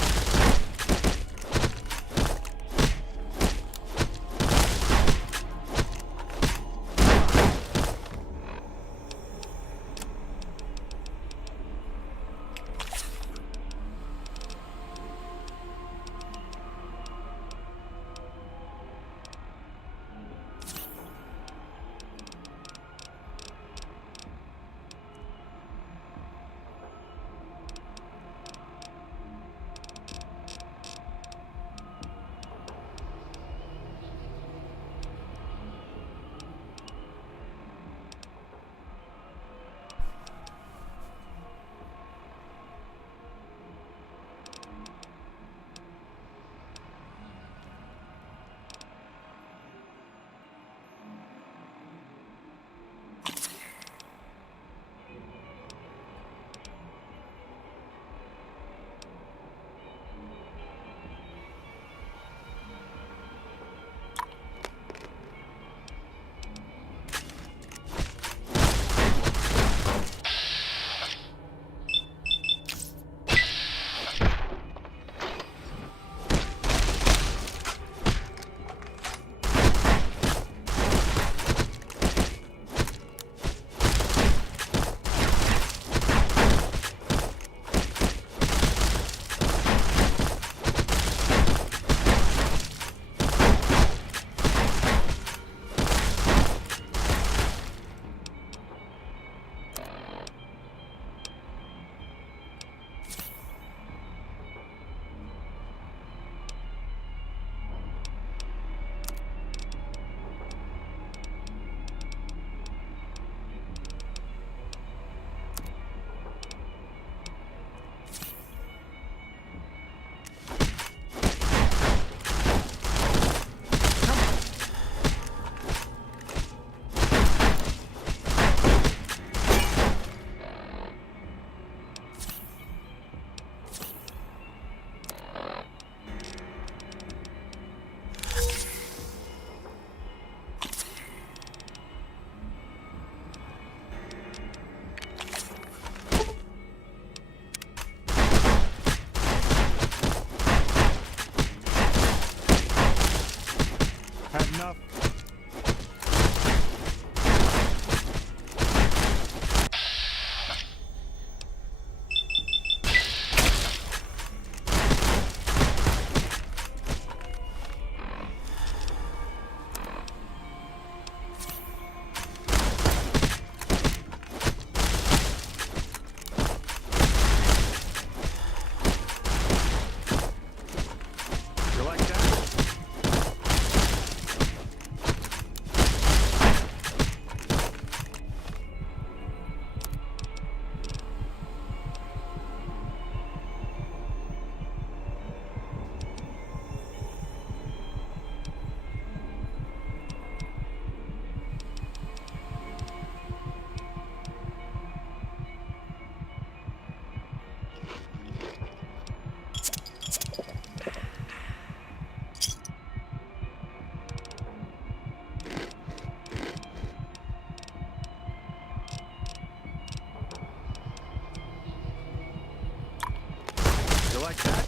like that?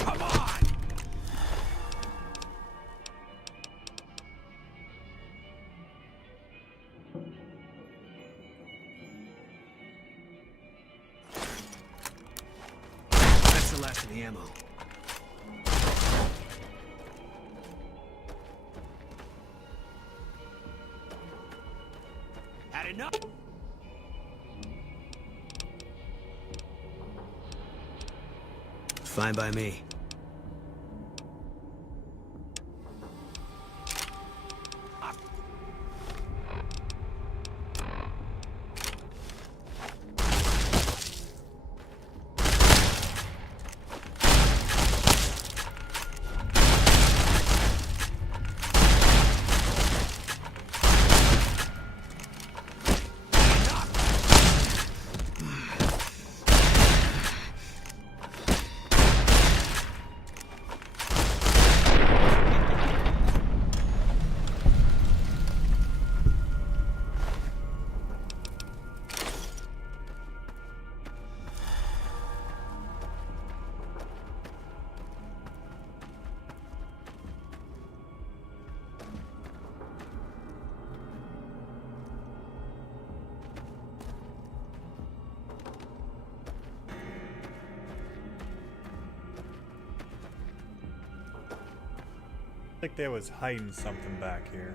Come on! That's the last of the ammo. Had enough? Fine by me. Like they was hiding something back here.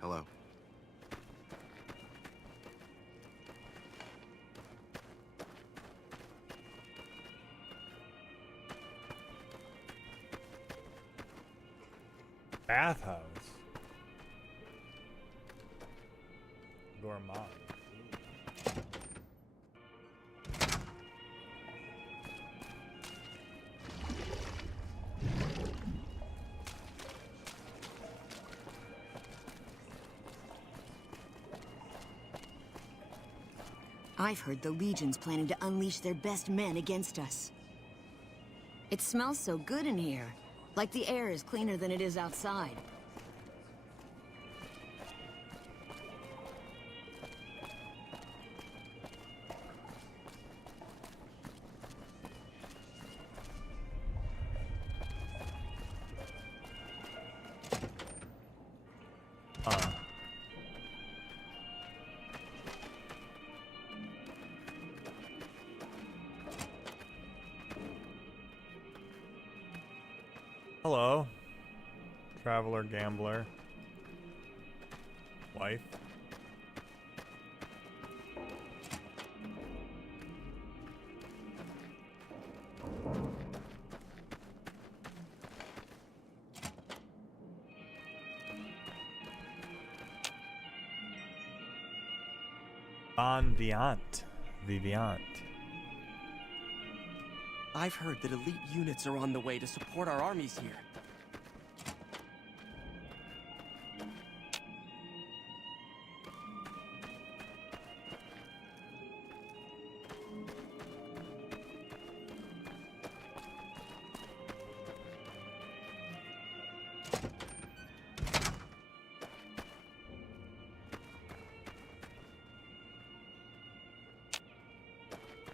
Hello. Bathhouse. Gourmand. I've heard the Legion's planning to unleash their best men against us. It smells so good in here. Like the air is cleaner than it is outside. Hello, traveler, gambler, wife. Bon Viviant. I've heard that elite units are on the way to support our armies here.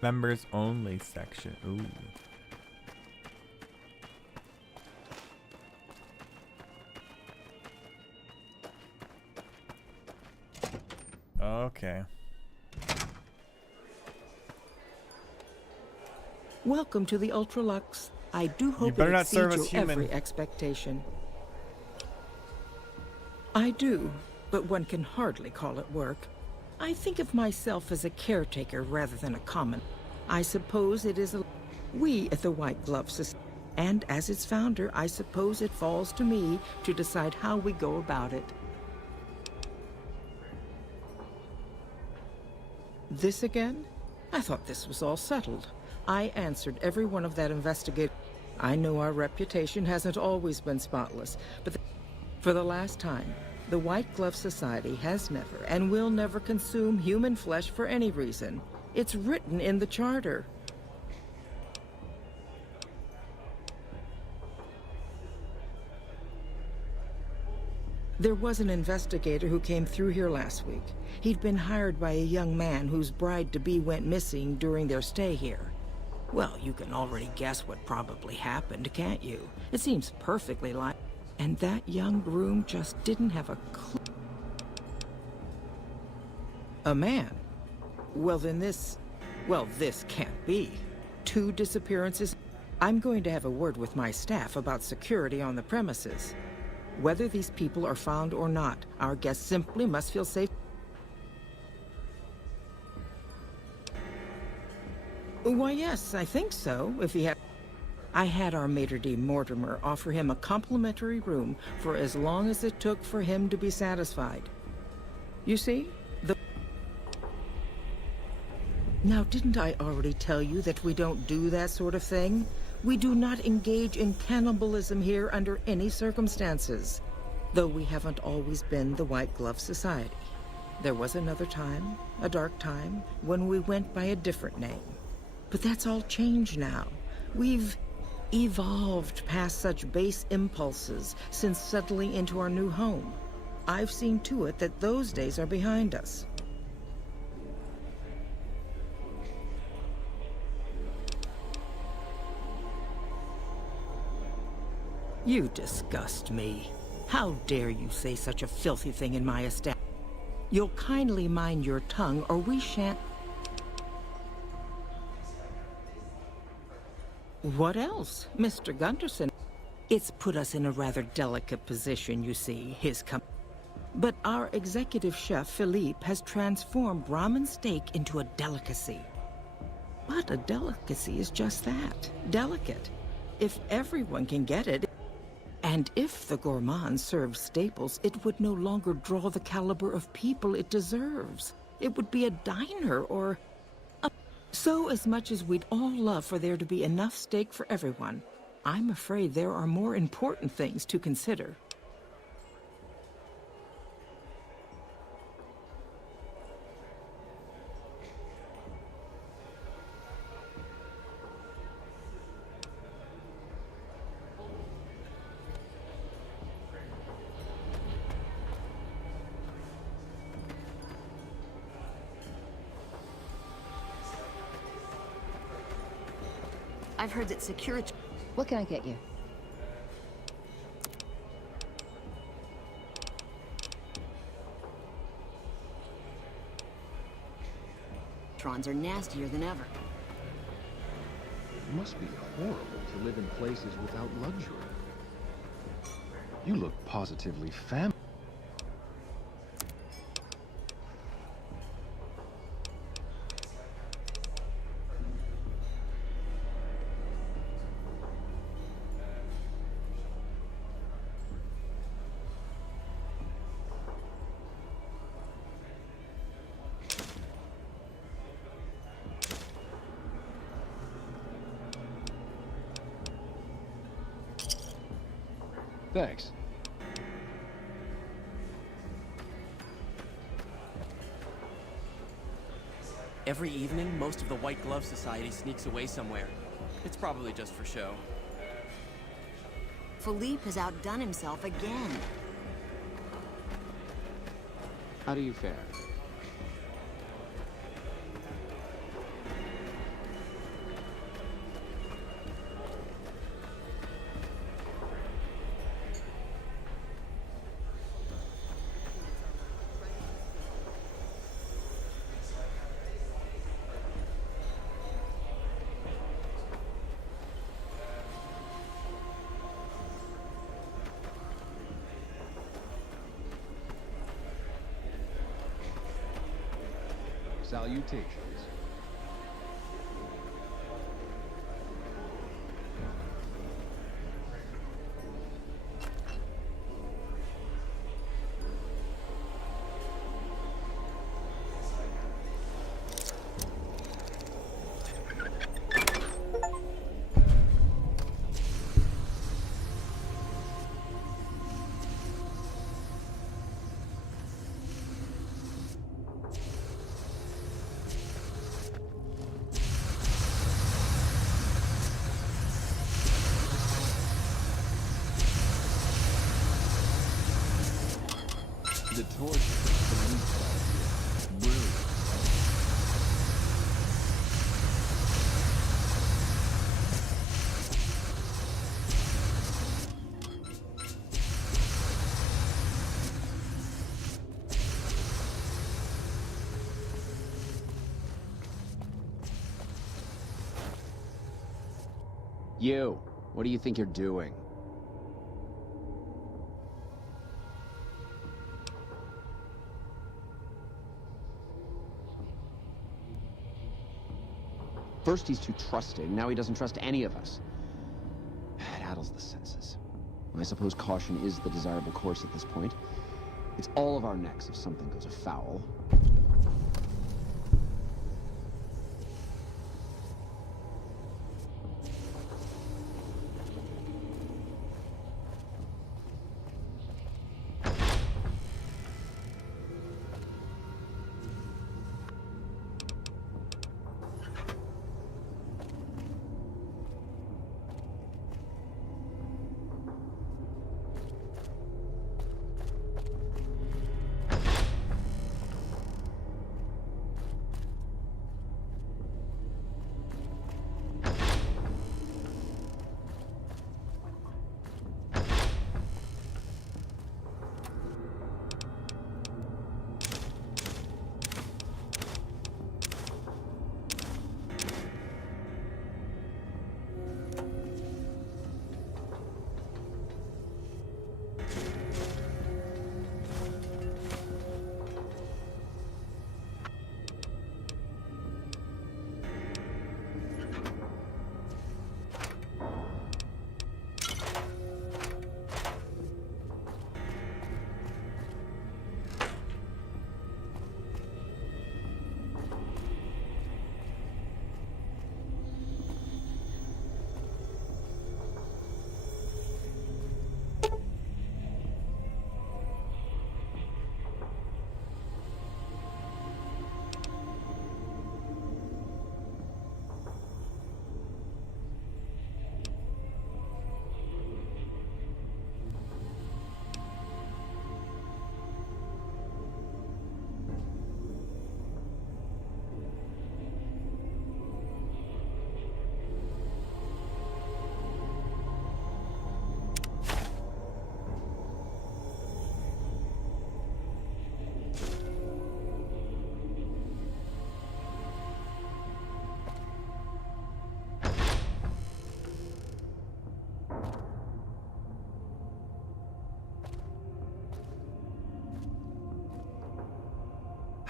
Members only section. Ooh. Okay. Welcome to the Ultralux. I do hope better it not serve exceeds us your human. every expectation. I do, but one can hardly call it work. I think of myself as a caretaker rather than a common. I suppose it is we at the White Glove Society, and as its founder, I suppose it falls to me to decide how we go about it. This again? I thought this was all settled. I answered every one of that investigator. I know our reputation hasn't always been spotless, but for the last time, the White Glove Society has never and will never consume human flesh for any reason. It's written in the charter. There was an investigator who came through here last week. He'd been hired by a young man whose bride-to-be went missing during their stay here. Well, you can already guess what probably happened, can't you? It seems perfectly like... And that young groom just didn't have a clue. A man? Well, then this can't be. 2 disappearances. I'm going to have a word with my staff about security on the premises. Whether these people are found or not, our guests simply must feel safe. Why, yes, I think so, if he had... I had our maitre d' Mortimer offer him a complimentary room for as long as it took for him to be satisfied. You see, Now, didn't I already tell you that we don't do that sort of thing? We do not engage in cannibalism here under any circumstances. Though we haven't always been the White Glove Society. There was another time, a dark time, when we went by a different name. But that's all changed now. We've evolved past such base impulses since settling into our new home. I've seen to it that those days are behind us. You disgust me. How dare you say such a filthy thing in my establishment? You'll kindly mind your tongue, or we shan't... What else, Mr. Gunderson? It's put us in a rather delicate position, you see, his company. But our executive chef, Philippe, has transformed Brahmin steak into a delicacy. But a delicacy is just that, delicate. If everyone can get it, and if the gourmand served staples, it would no longer draw the caliber of people it deserves. It would be a diner or a... So as much as we'd all love for there to be enough steak for everyone, I'm afraid there are more important things to consider. I've heard that security... What can I get you? Trons are nastier than ever. It must be horrible to live in places without luxury. You look positively famished. Thanks. Every evening, most of the White Glove Society sneaks away somewhere. It's probably just for show. Philippe has outdone himself again. How do you fare? Salutations. The torture from inside. Brilliant. You, what do you think you're doing? First he's too trusting, now he doesn't trust any of us. It addles the senses. I suppose caution is the desirable course at this point. It's all of our necks if something goes afoul.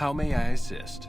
How may I assist?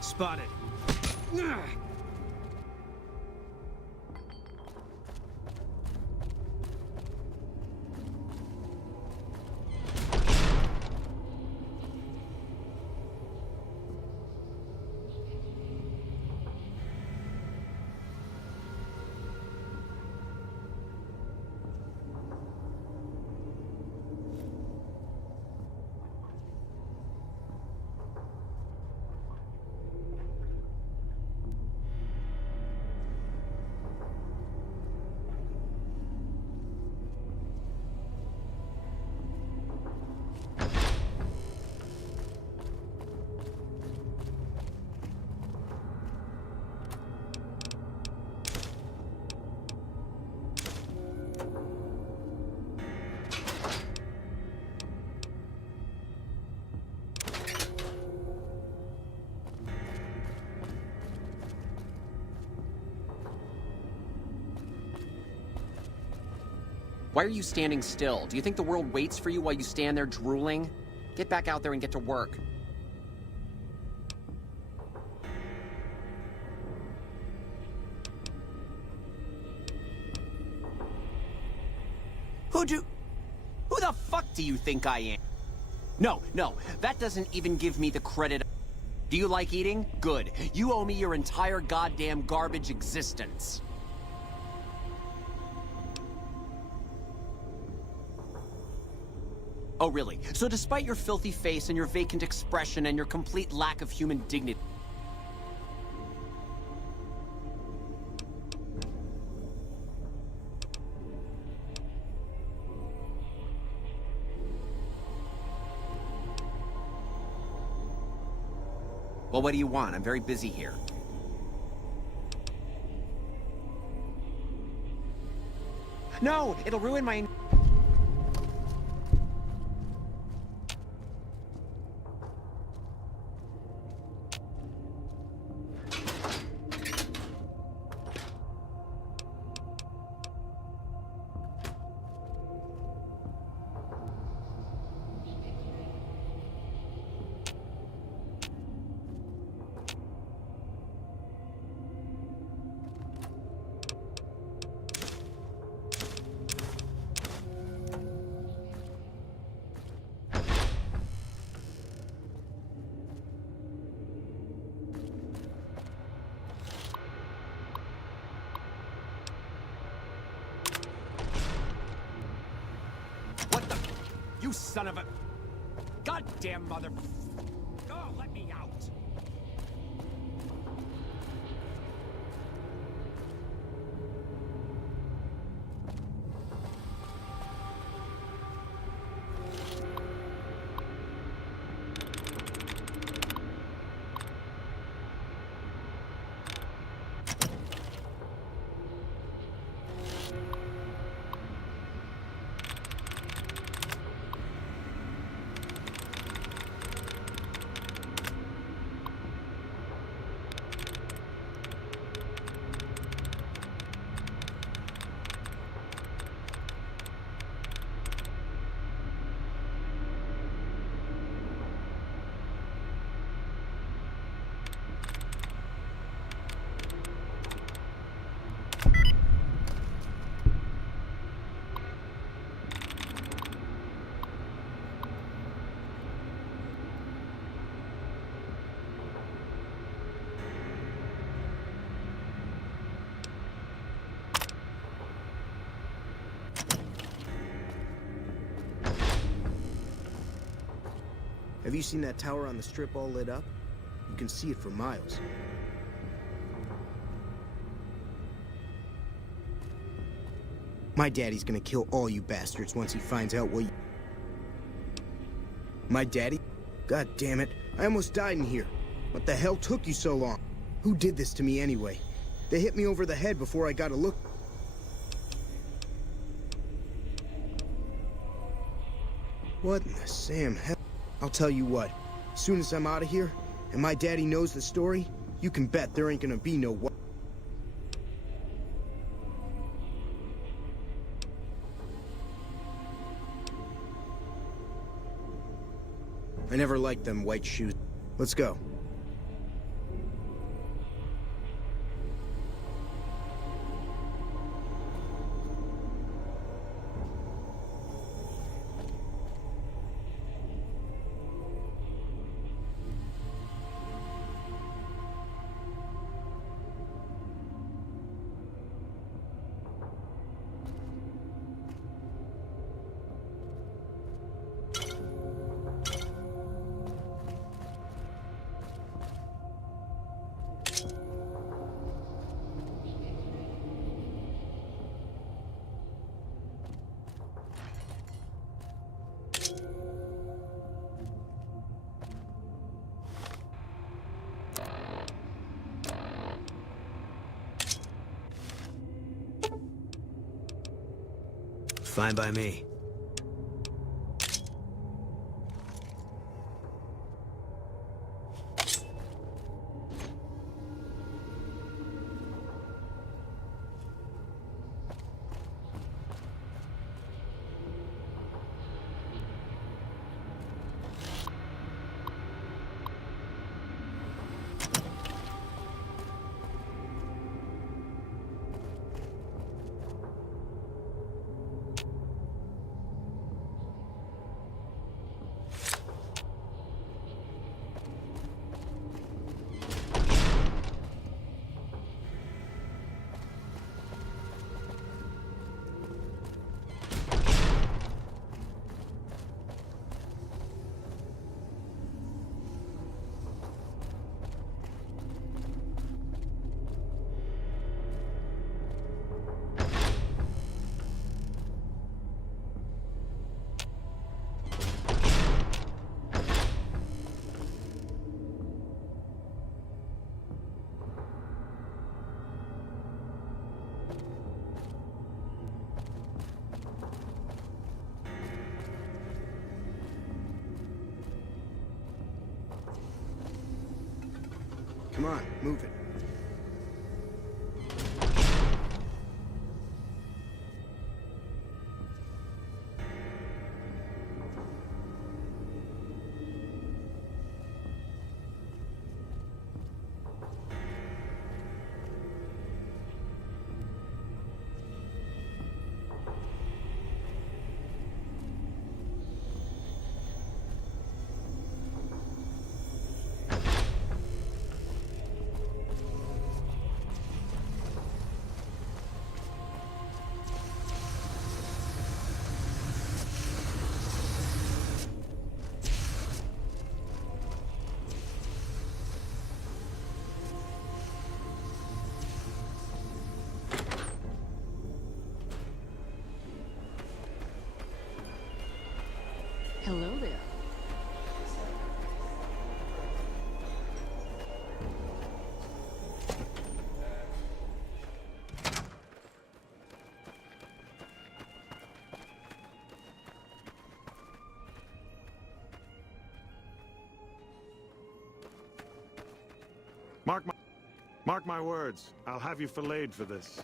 Spotted. Why are you standing still? Do you think the world waits for you while you stand there drooling? Get back out there and get to work. Who the fuck do you think I am? No, that doesn't even give me the credit. Do you like eating? Good. You owe me your entire goddamn garbage existence. Oh, really? So despite your filthy face and your vacant expression and your complete lack of human dignity... Well, what do you want? I'm very busy here. No! It'll ruin my... You son of a... Goddamn mother... Oh, let me out! Have you seen that tower on the strip all lit up? You can see it for miles. My daddy's gonna kill all you bastards once he finds out what you... My daddy? God damn it, I almost died in here. What the hell took you so long? Who did this to me anyway? They hit me over the head before I got a look. What in the Sam hell? I'll tell you what, as soon as I'm out of here, and my daddy knows the story, you can bet there ain't gonna be no what. I never liked them white shoes. Let's go. Fine by me. on, move it. Hello there. Mark my words. I'll have you filleted for this.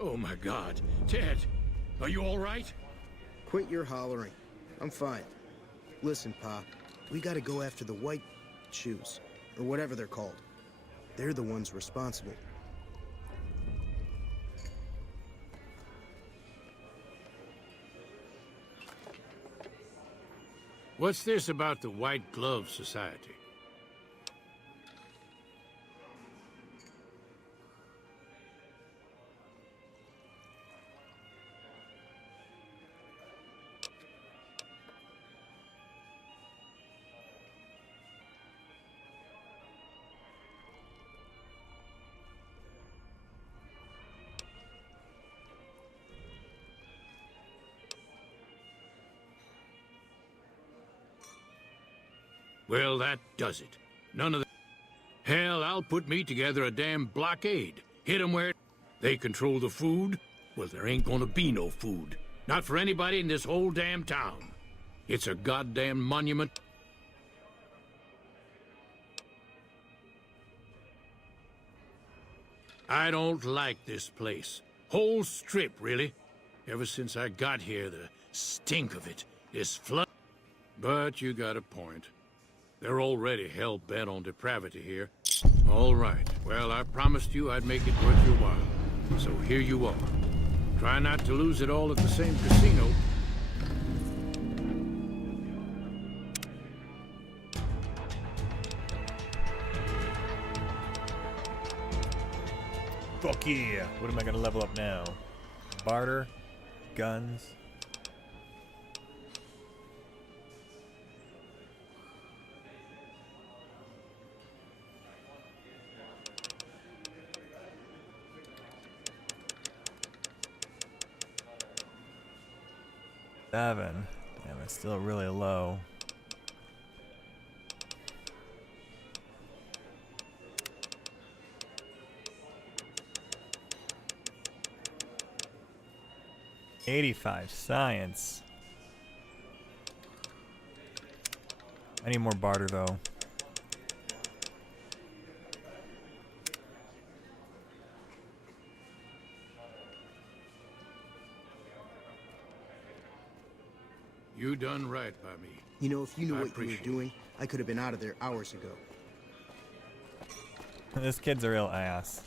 Oh my God. Ted, are you all right? Quit your hollering. I'm fine. Listen, Pa, we gotta go after the white shoes, or whatever they're called. They're the ones responsible. What's this about the White Glove Society? Well, that does it. None of that. Hell, I'll put me together a damn blockade. Hit 'em where they control the food. Well, there ain't gonna be no food. Not for anybody in this whole damn town. It's a goddamn monument. I don't like this place. Whole strip, really. Ever since I got here, the stink of it is flood. But you got a point. They're already hell-bent on depravity here. All right. Well, I promised you I'd make it worth your while. So here you are. Try not to lose it all at the same casino. Fuck yeah. What am I gonna level up now? Barter? Guns? Seven. Damn, it's still really low. $85 science. I need more barter though. You done right by me. You know, if you knew I what you were appreciate doing, I could have been out of there hours ago. This kid's a real ass.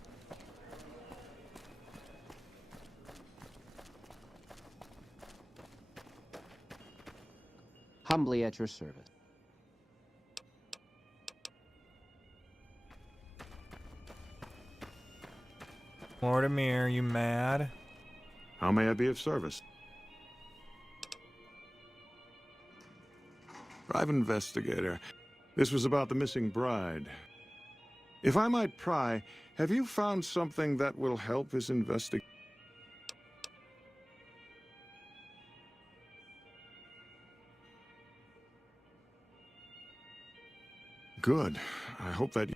Humbly at your service. Mortimer, you mad? How may I be of service? Private investigator. This was about the missing bride. If I might pry, have you found something that will help his investigation? Good. I hope that...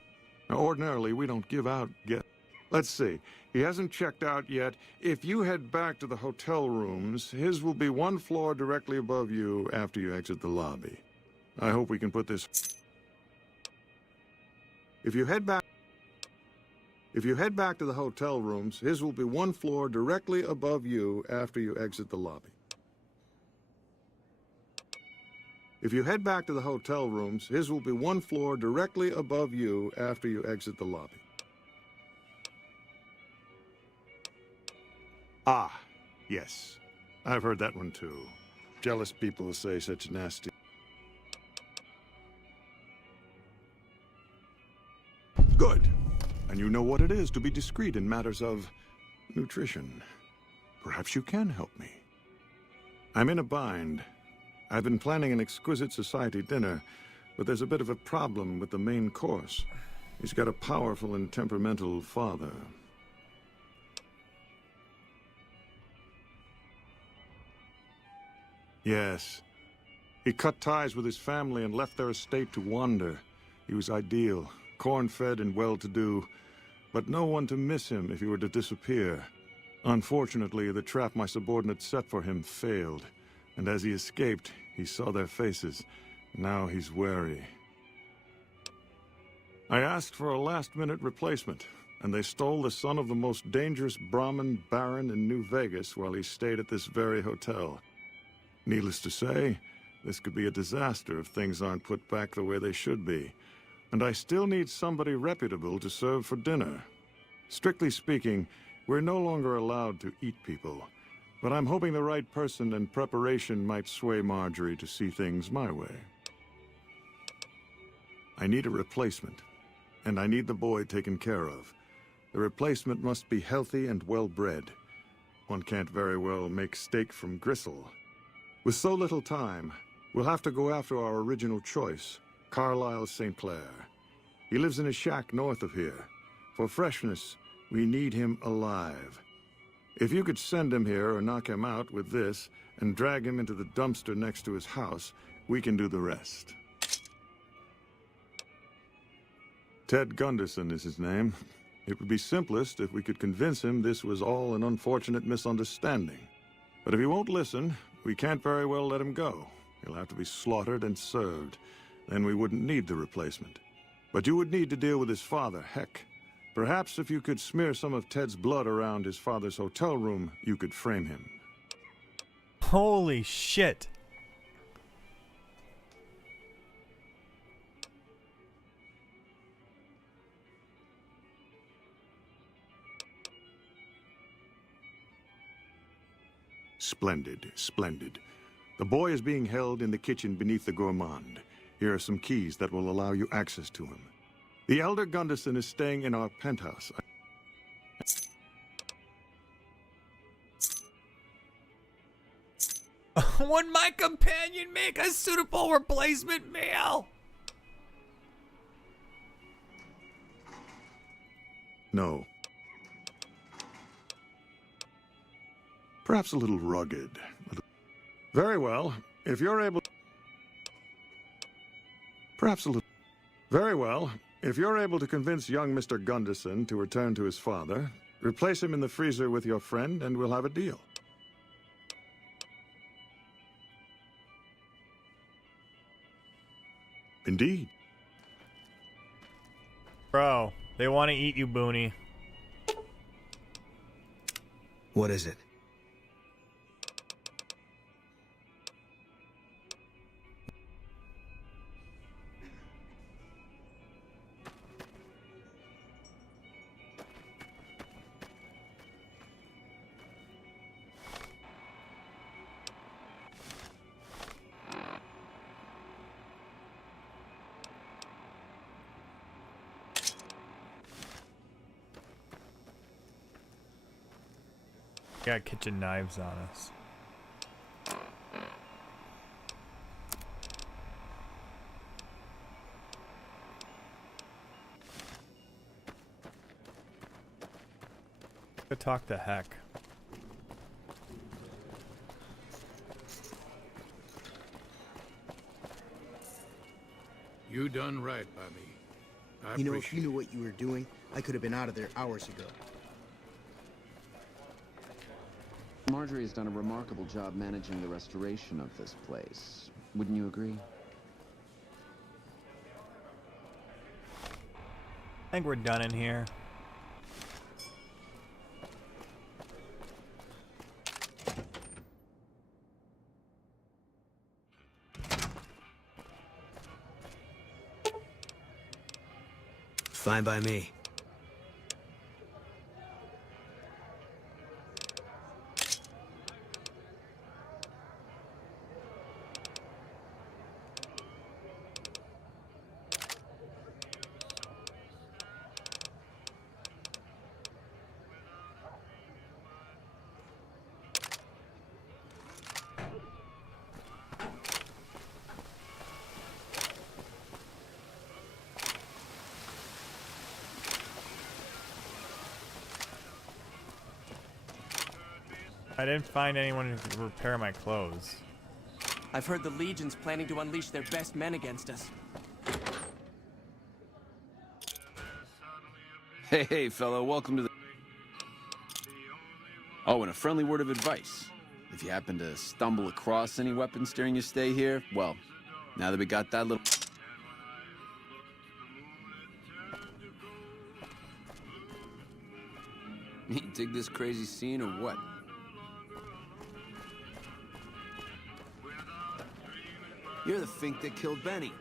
Now, ordinarily, we don't give out yet. Let's see. He hasn't checked out yet. If you head back to the hotel rooms, his will be one floor directly above you after you exit the lobby. I hope we can put this... If you head back to the hotel rooms, his will be one floor directly above you after you exit the lobby. If you head back to the hotel rooms, his will be one floor directly above you after you exit the lobby. Ah, yes. I've heard that one too. Jealous people say such nasty... Good. And you know what it is to be discreet in matters of nutrition. Perhaps you can help me. I'm in a bind. I've been planning an exquisite society dinner, but there's a bit of a problem with the main course. He's got a powerful and temperamental father. Yes. He cut ties with his family and left their estate to wander. He was ideal, corn-fed and well-to-do, but no one to miss him if he were to disappear. Unfortunately, the trap my subordinates set for him failed, and as he escaped, he saw their faces. Now he's wary. I asked for a last-minute replacement, and they stole the son of the most dangerous Brahmin baron in New Vegas while he stayed at this very hotel. Needless to say, this could be a disaster if things aren't put back the way they should be. And I still need somebody reputable to serve for dinner. Strictly speaking, we're no longer allowed to eat people. But I'm hoping the right person and preparation might sway Marjorie to see things my way. I need a replacement, and I need the boy taken care of. The replacement must be healthy and well-bred. One can't very well make steak from gristle. With so little time, we'll have to go after our original choice, Carlisle St. Clair. He lives in a shack north of here. For freshness, we need him alive. If you could send him here or knock him out with this and drag him into the dumpster next to his house, we can do the rest. Ted Gunderson is his name. It would be simplest if we could convince him this was all an unfortunate misunderstanding. But if he won't listen, we can't very well let him go. He'll have to be slaughtered and served. Then we wouldn't need the replacement. But you would need to deal with his father, Heck. Perhaps if you could smear some of Ted's blood around his father's hotel room, you could frame him. Holy shit. Splendid, splendid. The boy is being held in the kitchen beneath the gourmand. Here are some keys that will allow you access to him. The elder Gunderson is staying in our penthouse. Would my companion make a suitable replacement meal? No. Perhaps a little rugged. Very well. If you're able... Perhaps a little... Very well. If you're able to convince young Mr. Gunderson to return to his father, replace him in the freezer with your friend, and we'll have a deal. Indeed. Bro, they want to eat you, Booney. What is it? Got kitchen knives on us. go talk to Heck. You done right by me. I You know, if appreciate you knew what you were doing, I could have been out of there hours ago. Marjorie has done a remarkable job managing the restoration of this place. Wouldn't you agree? I think we're done in here. Fine by me. I didn't find anyone who could repair my clothes. I've heard the Legion's planning to unleash their best men against us. Hey, fellow, welcome to the... Oh, and a friendly word of advice. If you happen to stumble across any weapons during your stay here, well, now that we got that little... You dig this crazy scene or what? You're the fink that killed Benny.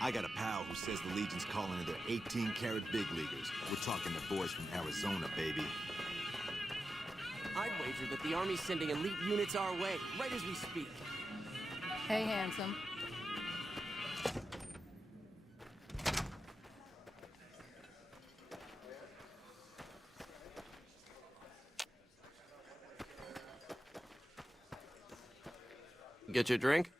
I got a pal who says the Legion's calling in their 18-karat big leaguers. We're talking the boys from Arizona, baby. I'd wager that the Army's sending elite units our way, right as we speak. Hey, handsome. Get your drink?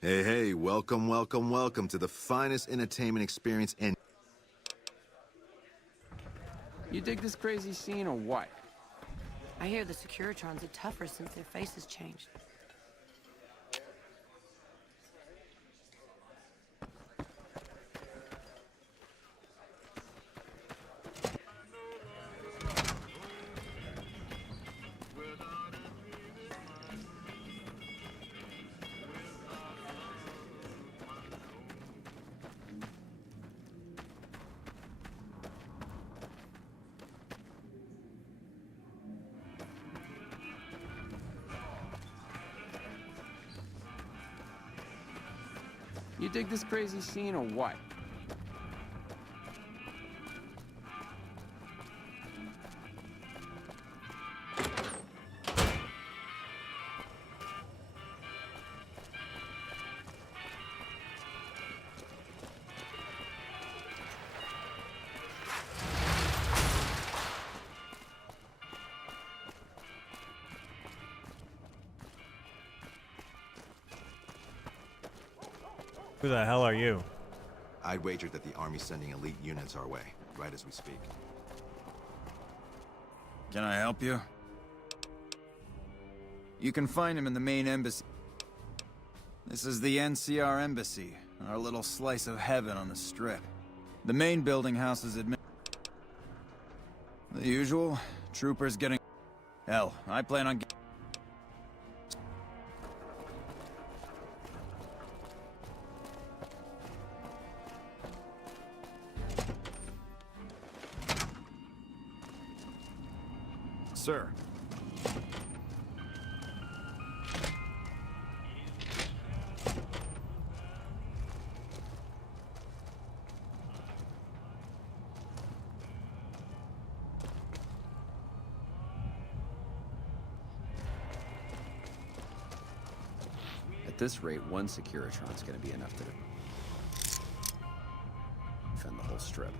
Hey, welcome, welcome, welcome to the finest entertainment experience in... You dig this crazy scene or what? I hear the Securitrons are tougher since their faces changed. You dig this crazy scene or what? Who the hell are you? I'd wager that the Army's sending elite units our way, right as we speak. Can I help you? You can find him in the main embassy. This is the NCR embassy, our little slice of heaven on the strip. The main building houses the usual, troopers getting... Hell, I plan on... Sir. At this rate, one Securitron's gonna be enough to defend the whole strip.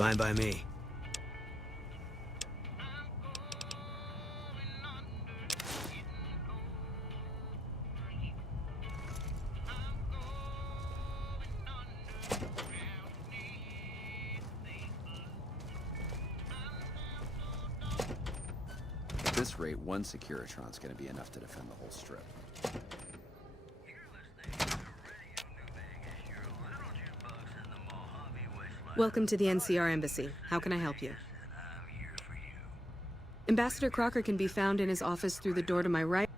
Fine by me. At this rate, one Securitron's gonna be enough to defend the whole strip. Welcome to the NCR Embassy. How can I help you? Ambassador Crocker can be found in his office through the door to my right.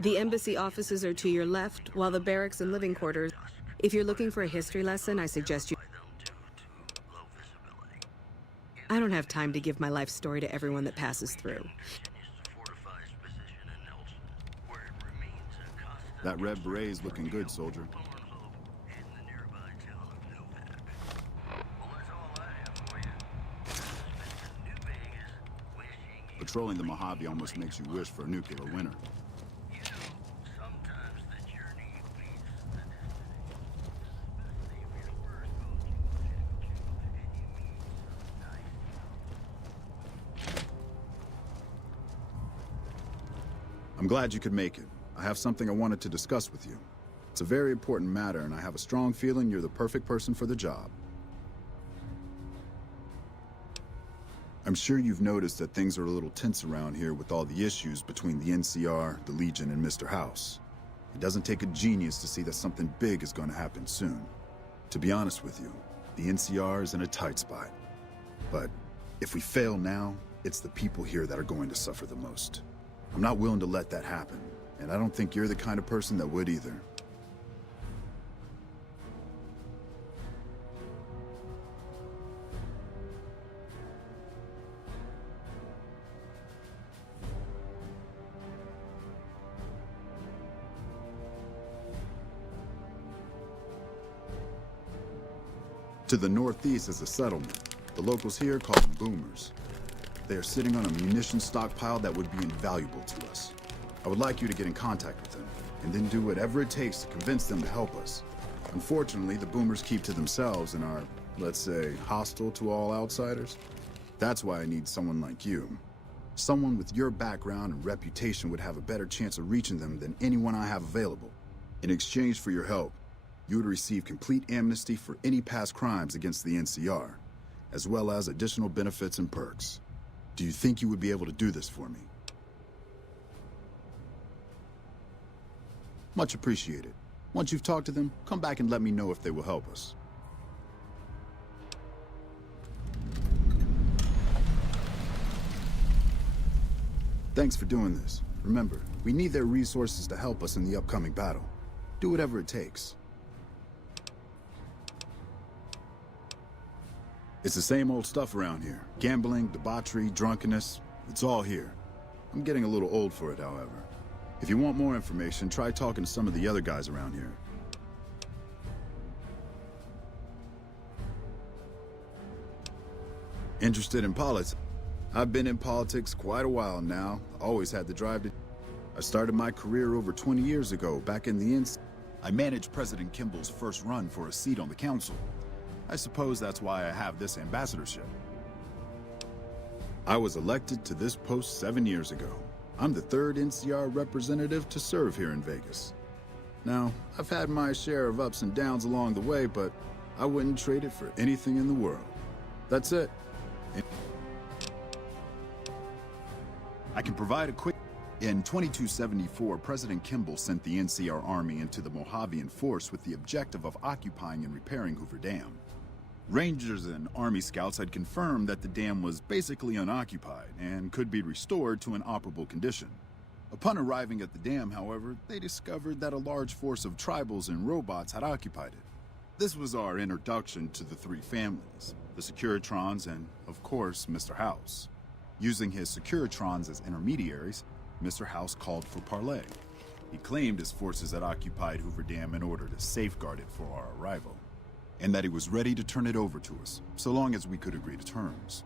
The embassy offices are to your left, while the barracks and living quarters. If you're looking for a history lesson, I suggest you... I don't have time to give my life story to everyone that passes through. That red beret's looking good, soldier. Patrolling the Mojave almost makes you wish for a nuclear winter. I'm glad you could make it. I have something I wanted to discuss with you. It's a very important matter, and I have a strong feeling you're the perfect person for the job. I'm sure you've noticed that things are a little tense around here with all the issues between the NCR, the Legion, and Mr. House. It doesn't take a genius to see that something big is going to happen soon. To be honest with you, the NCR is in a tight spot. But if we fail now, it's the people here that are going to suffer the most. I'm not willing to let that happen, and I don't think you're the kind of person that would either. To the northeast is a settlement. The locals here call them boomers. They are sitting on a munitions stockpile that would be invaluable to us. I would like you to get in contact with them, and then do whatever it takes to convince them to help us. Unfortunately, the boomers keep to themselves and are, let's say, hostile to all outsiders. That's why I need someone like you. Someone with your background and reputation would have a better chance of reaching them than anyone I have available. In exchange for your help, you would receive complete amnesty for any past crimes against the NCR, as well as additional benefits and perks. Do you think you would be able to do this for me? Much appreciated. Once you've talked to them, come back and let me know if they will help us. Thanks for doing this. Remember, we need their resources to help us in the upcoming battle. Do whatever it takes. It's the same old stuff around here. Gambling, debauchery, drunkenness. It's all here. I'm getting a little old for it, however. If you want more information, try talking to some of the other guys around here. Interested in politics? I've been in politics quite a while now. Always had the drive to... I started my career over 20 years ago, back in the I managed President Kimball's first run for a seat on the council. I suppose that's why I have this ambassadorship. I was elected to this post 7 years ago. I'm the third NCR representative to serve here in Vegas. Now, I've had my share of ups and downs along the way, but I wouldn't trade it for anything in the world. That's it. I can provide a quick... In 2274, President Kimball sent the NCR Army into the Mojavian Force with the objective of occupying and repairing Hoover Dam. Rangers and Army scouts had confirmed that the dam was basically unoccupied and could be restored to an operable condition. Upon arriving at the dam, however, they discovered that a large force of tribals and robots had occupied it. This was our introduction to the three families, the Securitrons and, of course, Mr. House. Using his Securitrons as intermediaries, Mr. House called for parley. He claimed his forces had occupied Hoover Dam in order to safeguard it for our arrival, and that he was ready to turn it over to us, so long as we could agree to terms.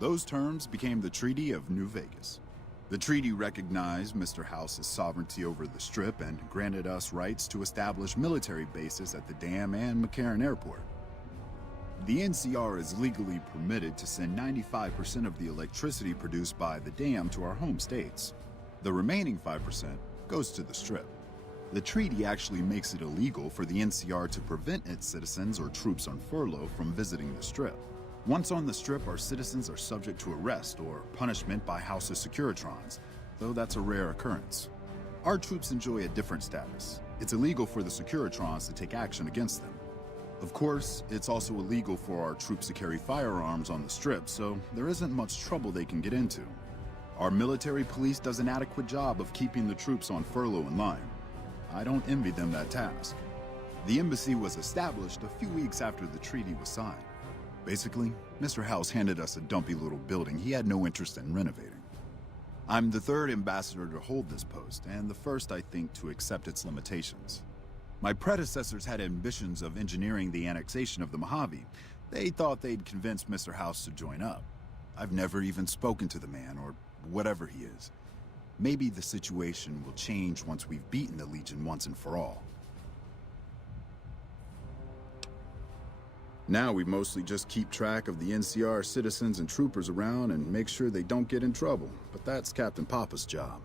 Those terms became the Treaty of New Vegas. The treaty recognized Mr. House's sovereignty over the Strip and granted us rights to establish military bases at the dam and McCarran Airport. The NCR is legally permitted to send 95% of the electricity produced by the dam to our home states. The remaining 5% goes to the Strip. The treaty actually makes it illegal for the NCR to prevent its citizens or troops on furlough from visiting the Strip. Once on the Strip, our citizens are subject to arrest or punishment by House's Securitrons, though that's a rare occurrence. Our troops enjoy a different status. It's illegal for the Securitrons to take action against them. Of course, it's also illegal for our troops to carry firearms on the Strip, so there isn't much trouble they can get into. Our military police does an adequate job of keeping the troops on furlough in line. I don't envy them that task. The embassy was established a few weeks after the treaty was signed. Basically, Mr. House handed us a dumpy little building he had no interest in renovating. I'm the third ambassador to hold this post, and the first, I think, to accept its limitations. My predecessors had ambitions of engineering the annexation of the Mojave. They thought they'd convince Mr. House to join up. I've never even spoken to the man, or whatever he is. Maybe the situation will change once we've beaten the Legion once and for all. Now we mostly just keep track of the NCR citizens and troopers around and make sure they don't get in trouble, but that's Captain Papa's job.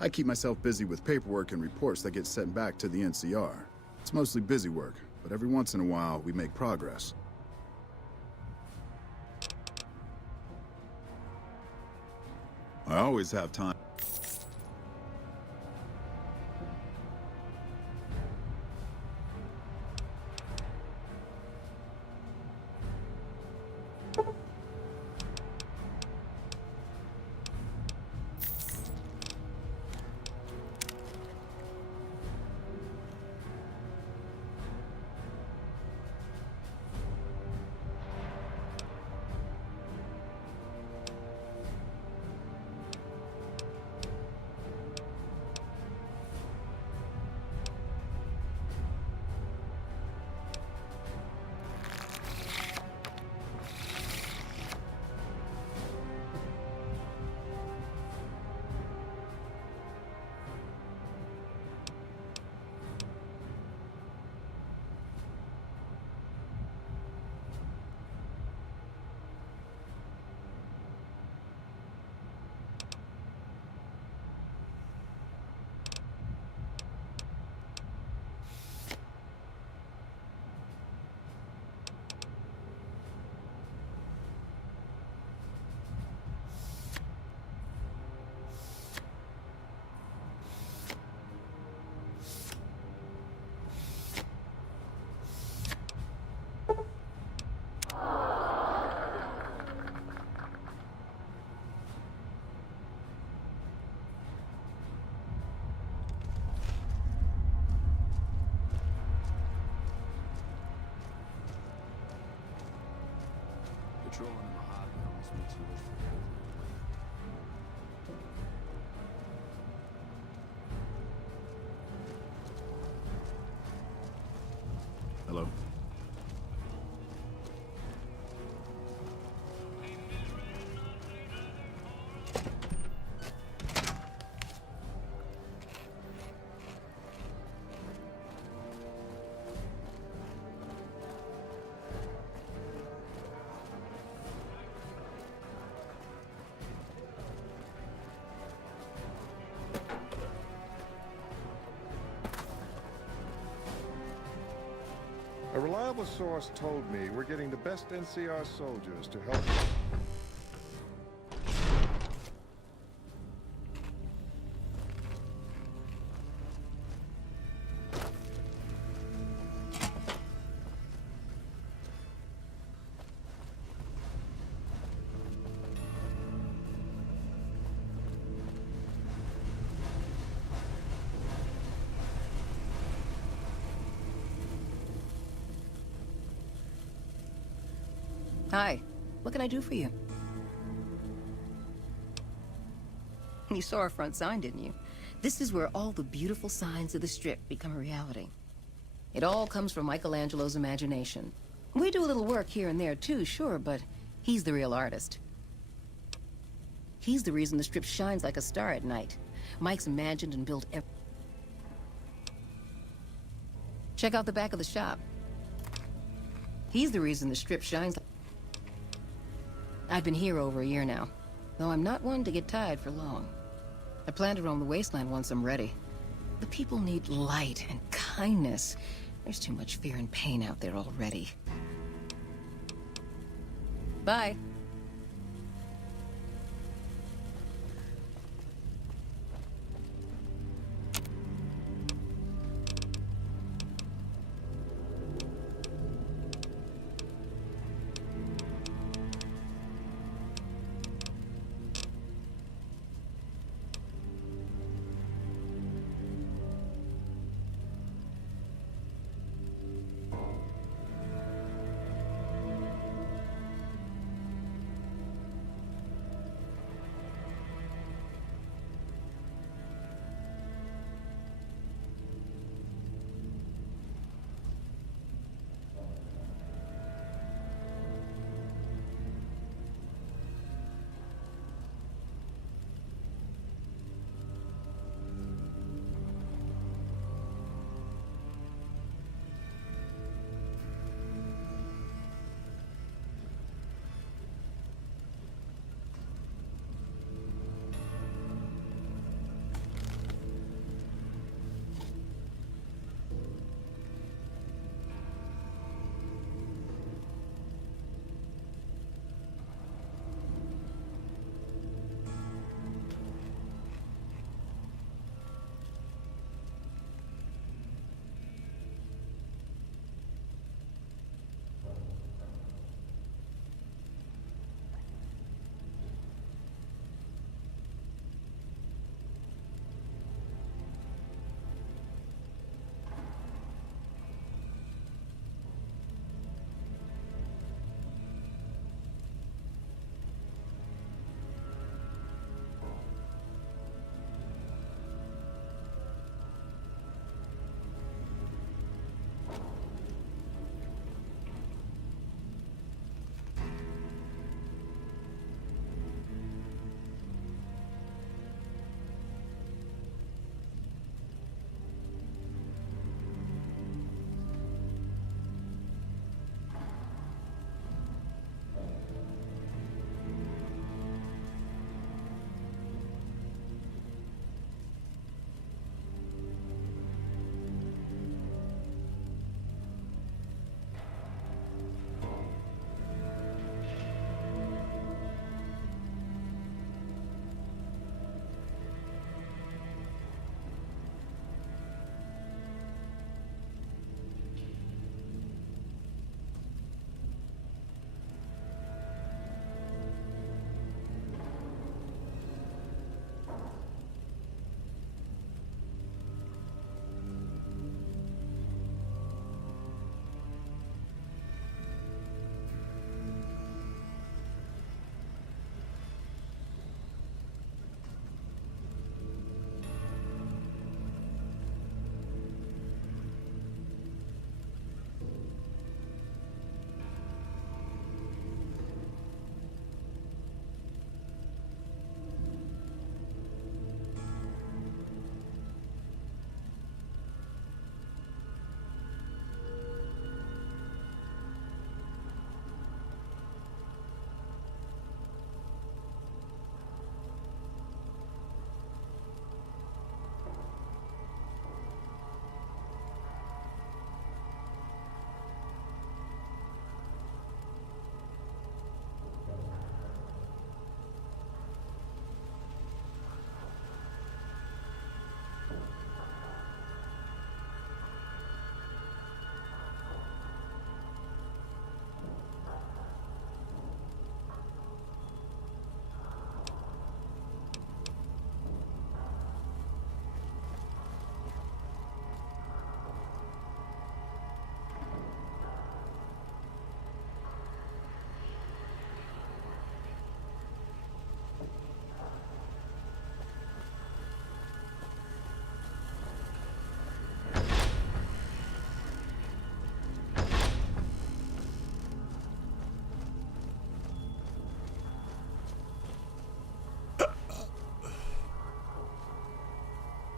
I keep myself busy with paperwork and reports that get sent back to the NCR. It's mostly busy work, but every once in a while we make progress. I always have time. patrolling the Mojave almost makes you wish for that. Hello? A reliable source told me we're getting the best NCR soldiers to help. Hi. What can I do for you? You saw our front sign, didn't you? This is where all the beautiful signs of the Strip become a reality. It all comes from Michelangelo's imagination. We do a little work here and there too, sure, but he's the real artist. He's the reason the Strip shines like a star at night. Mike's imagined and built Check out the back of the shop. He's the reason the Strip shines. I've been here over a year now, though I'm not one to get tired for long. I plan to roam the wasteland once I'm ready. The people need light and kindness. There's too much fear and pain out there already. Bye.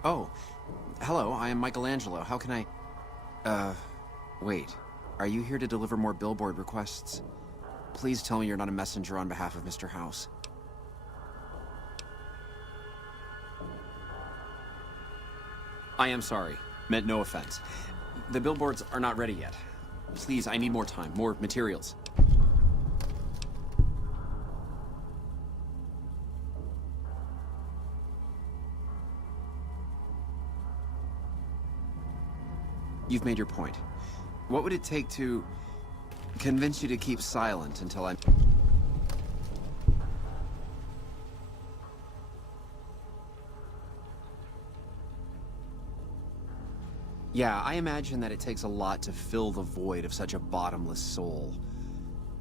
Oh, hello, I am Michelangelo. How can I... wait. Are you here to deliver more billboard requests? Please tell me you're not a messenger on behalf of Mr. House. I am sorry. Meant no offense. The billboards are not ready yet. Please, I need more time, more materials. You've made your point. What would it take to convince you to keep silent until I'm... Yeah, I imagine that it takes a lot to fill the void of such a bottomless soul.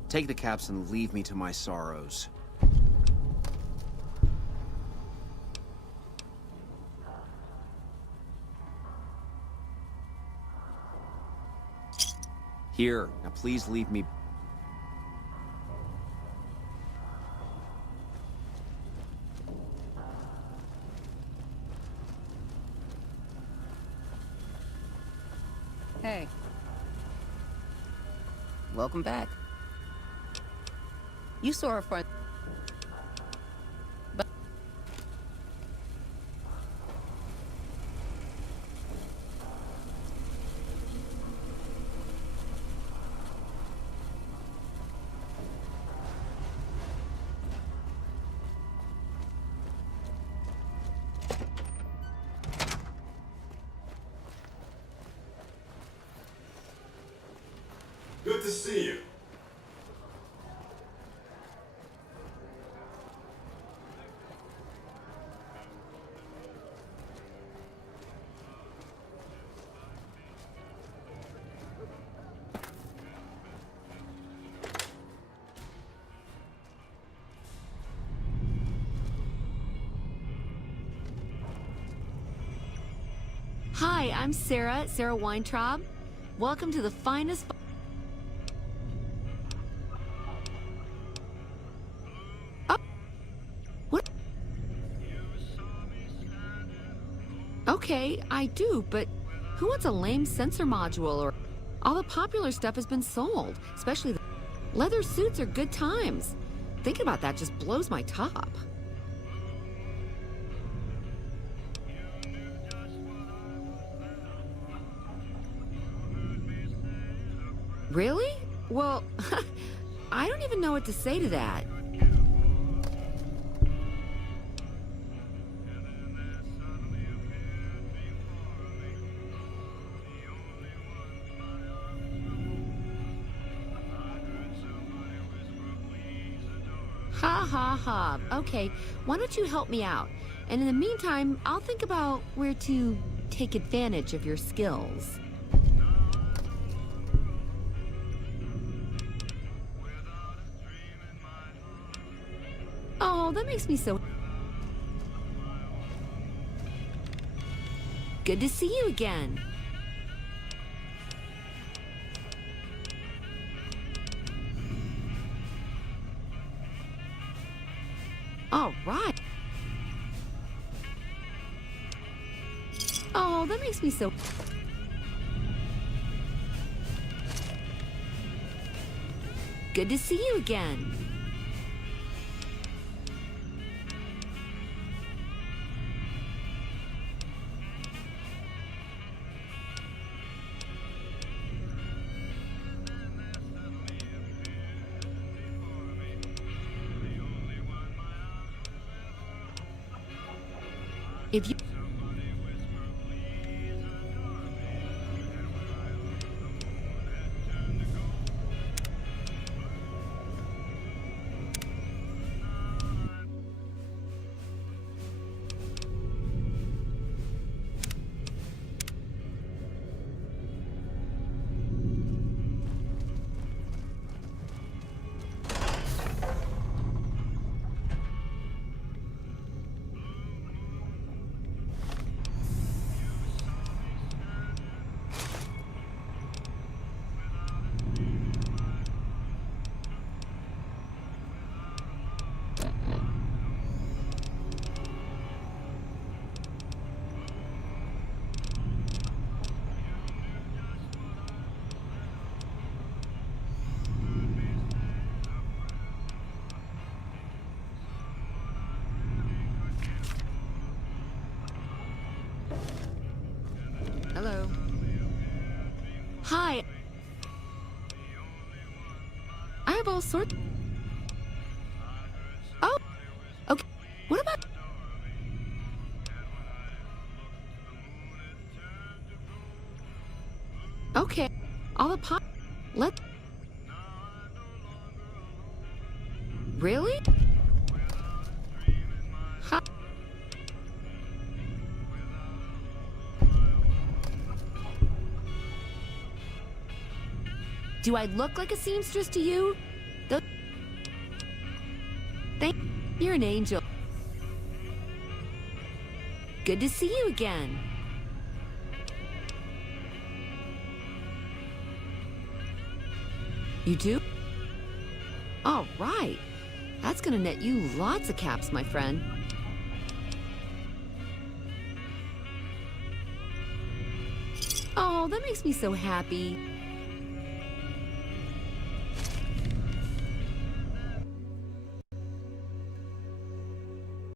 Take the caps and leave me to my sorrows. Here, now please leave me... Hey. Welcome back. You saw our front... But... Good to see you. Hi, I'm Sarah Weintraub. Welcome to the finest... Oh. What? Okay, I do, but who wants a lame sensor module or... All the popular stuff has been sold, especially the... Leather suits are good times. Thinking about that just blows my top. Really? Well, I don't even know what to say to that. Ha ha ha. Okay, why don't you help me out? And in the meantime, I'll think about where to take advantage of your skills. Oh, that makes me so... Good to see you again. All right. Oh, that makes me so... Good to see you again. If you... have all sorts. Oh, okay. What about? Okay, all the pop. Let. Really? Huh. Do I look like a seamstress to you? You're an angel. Good to see you again. You do? All right. That's gonna net you lots of caps, my friend. Oh, that makes me so happy.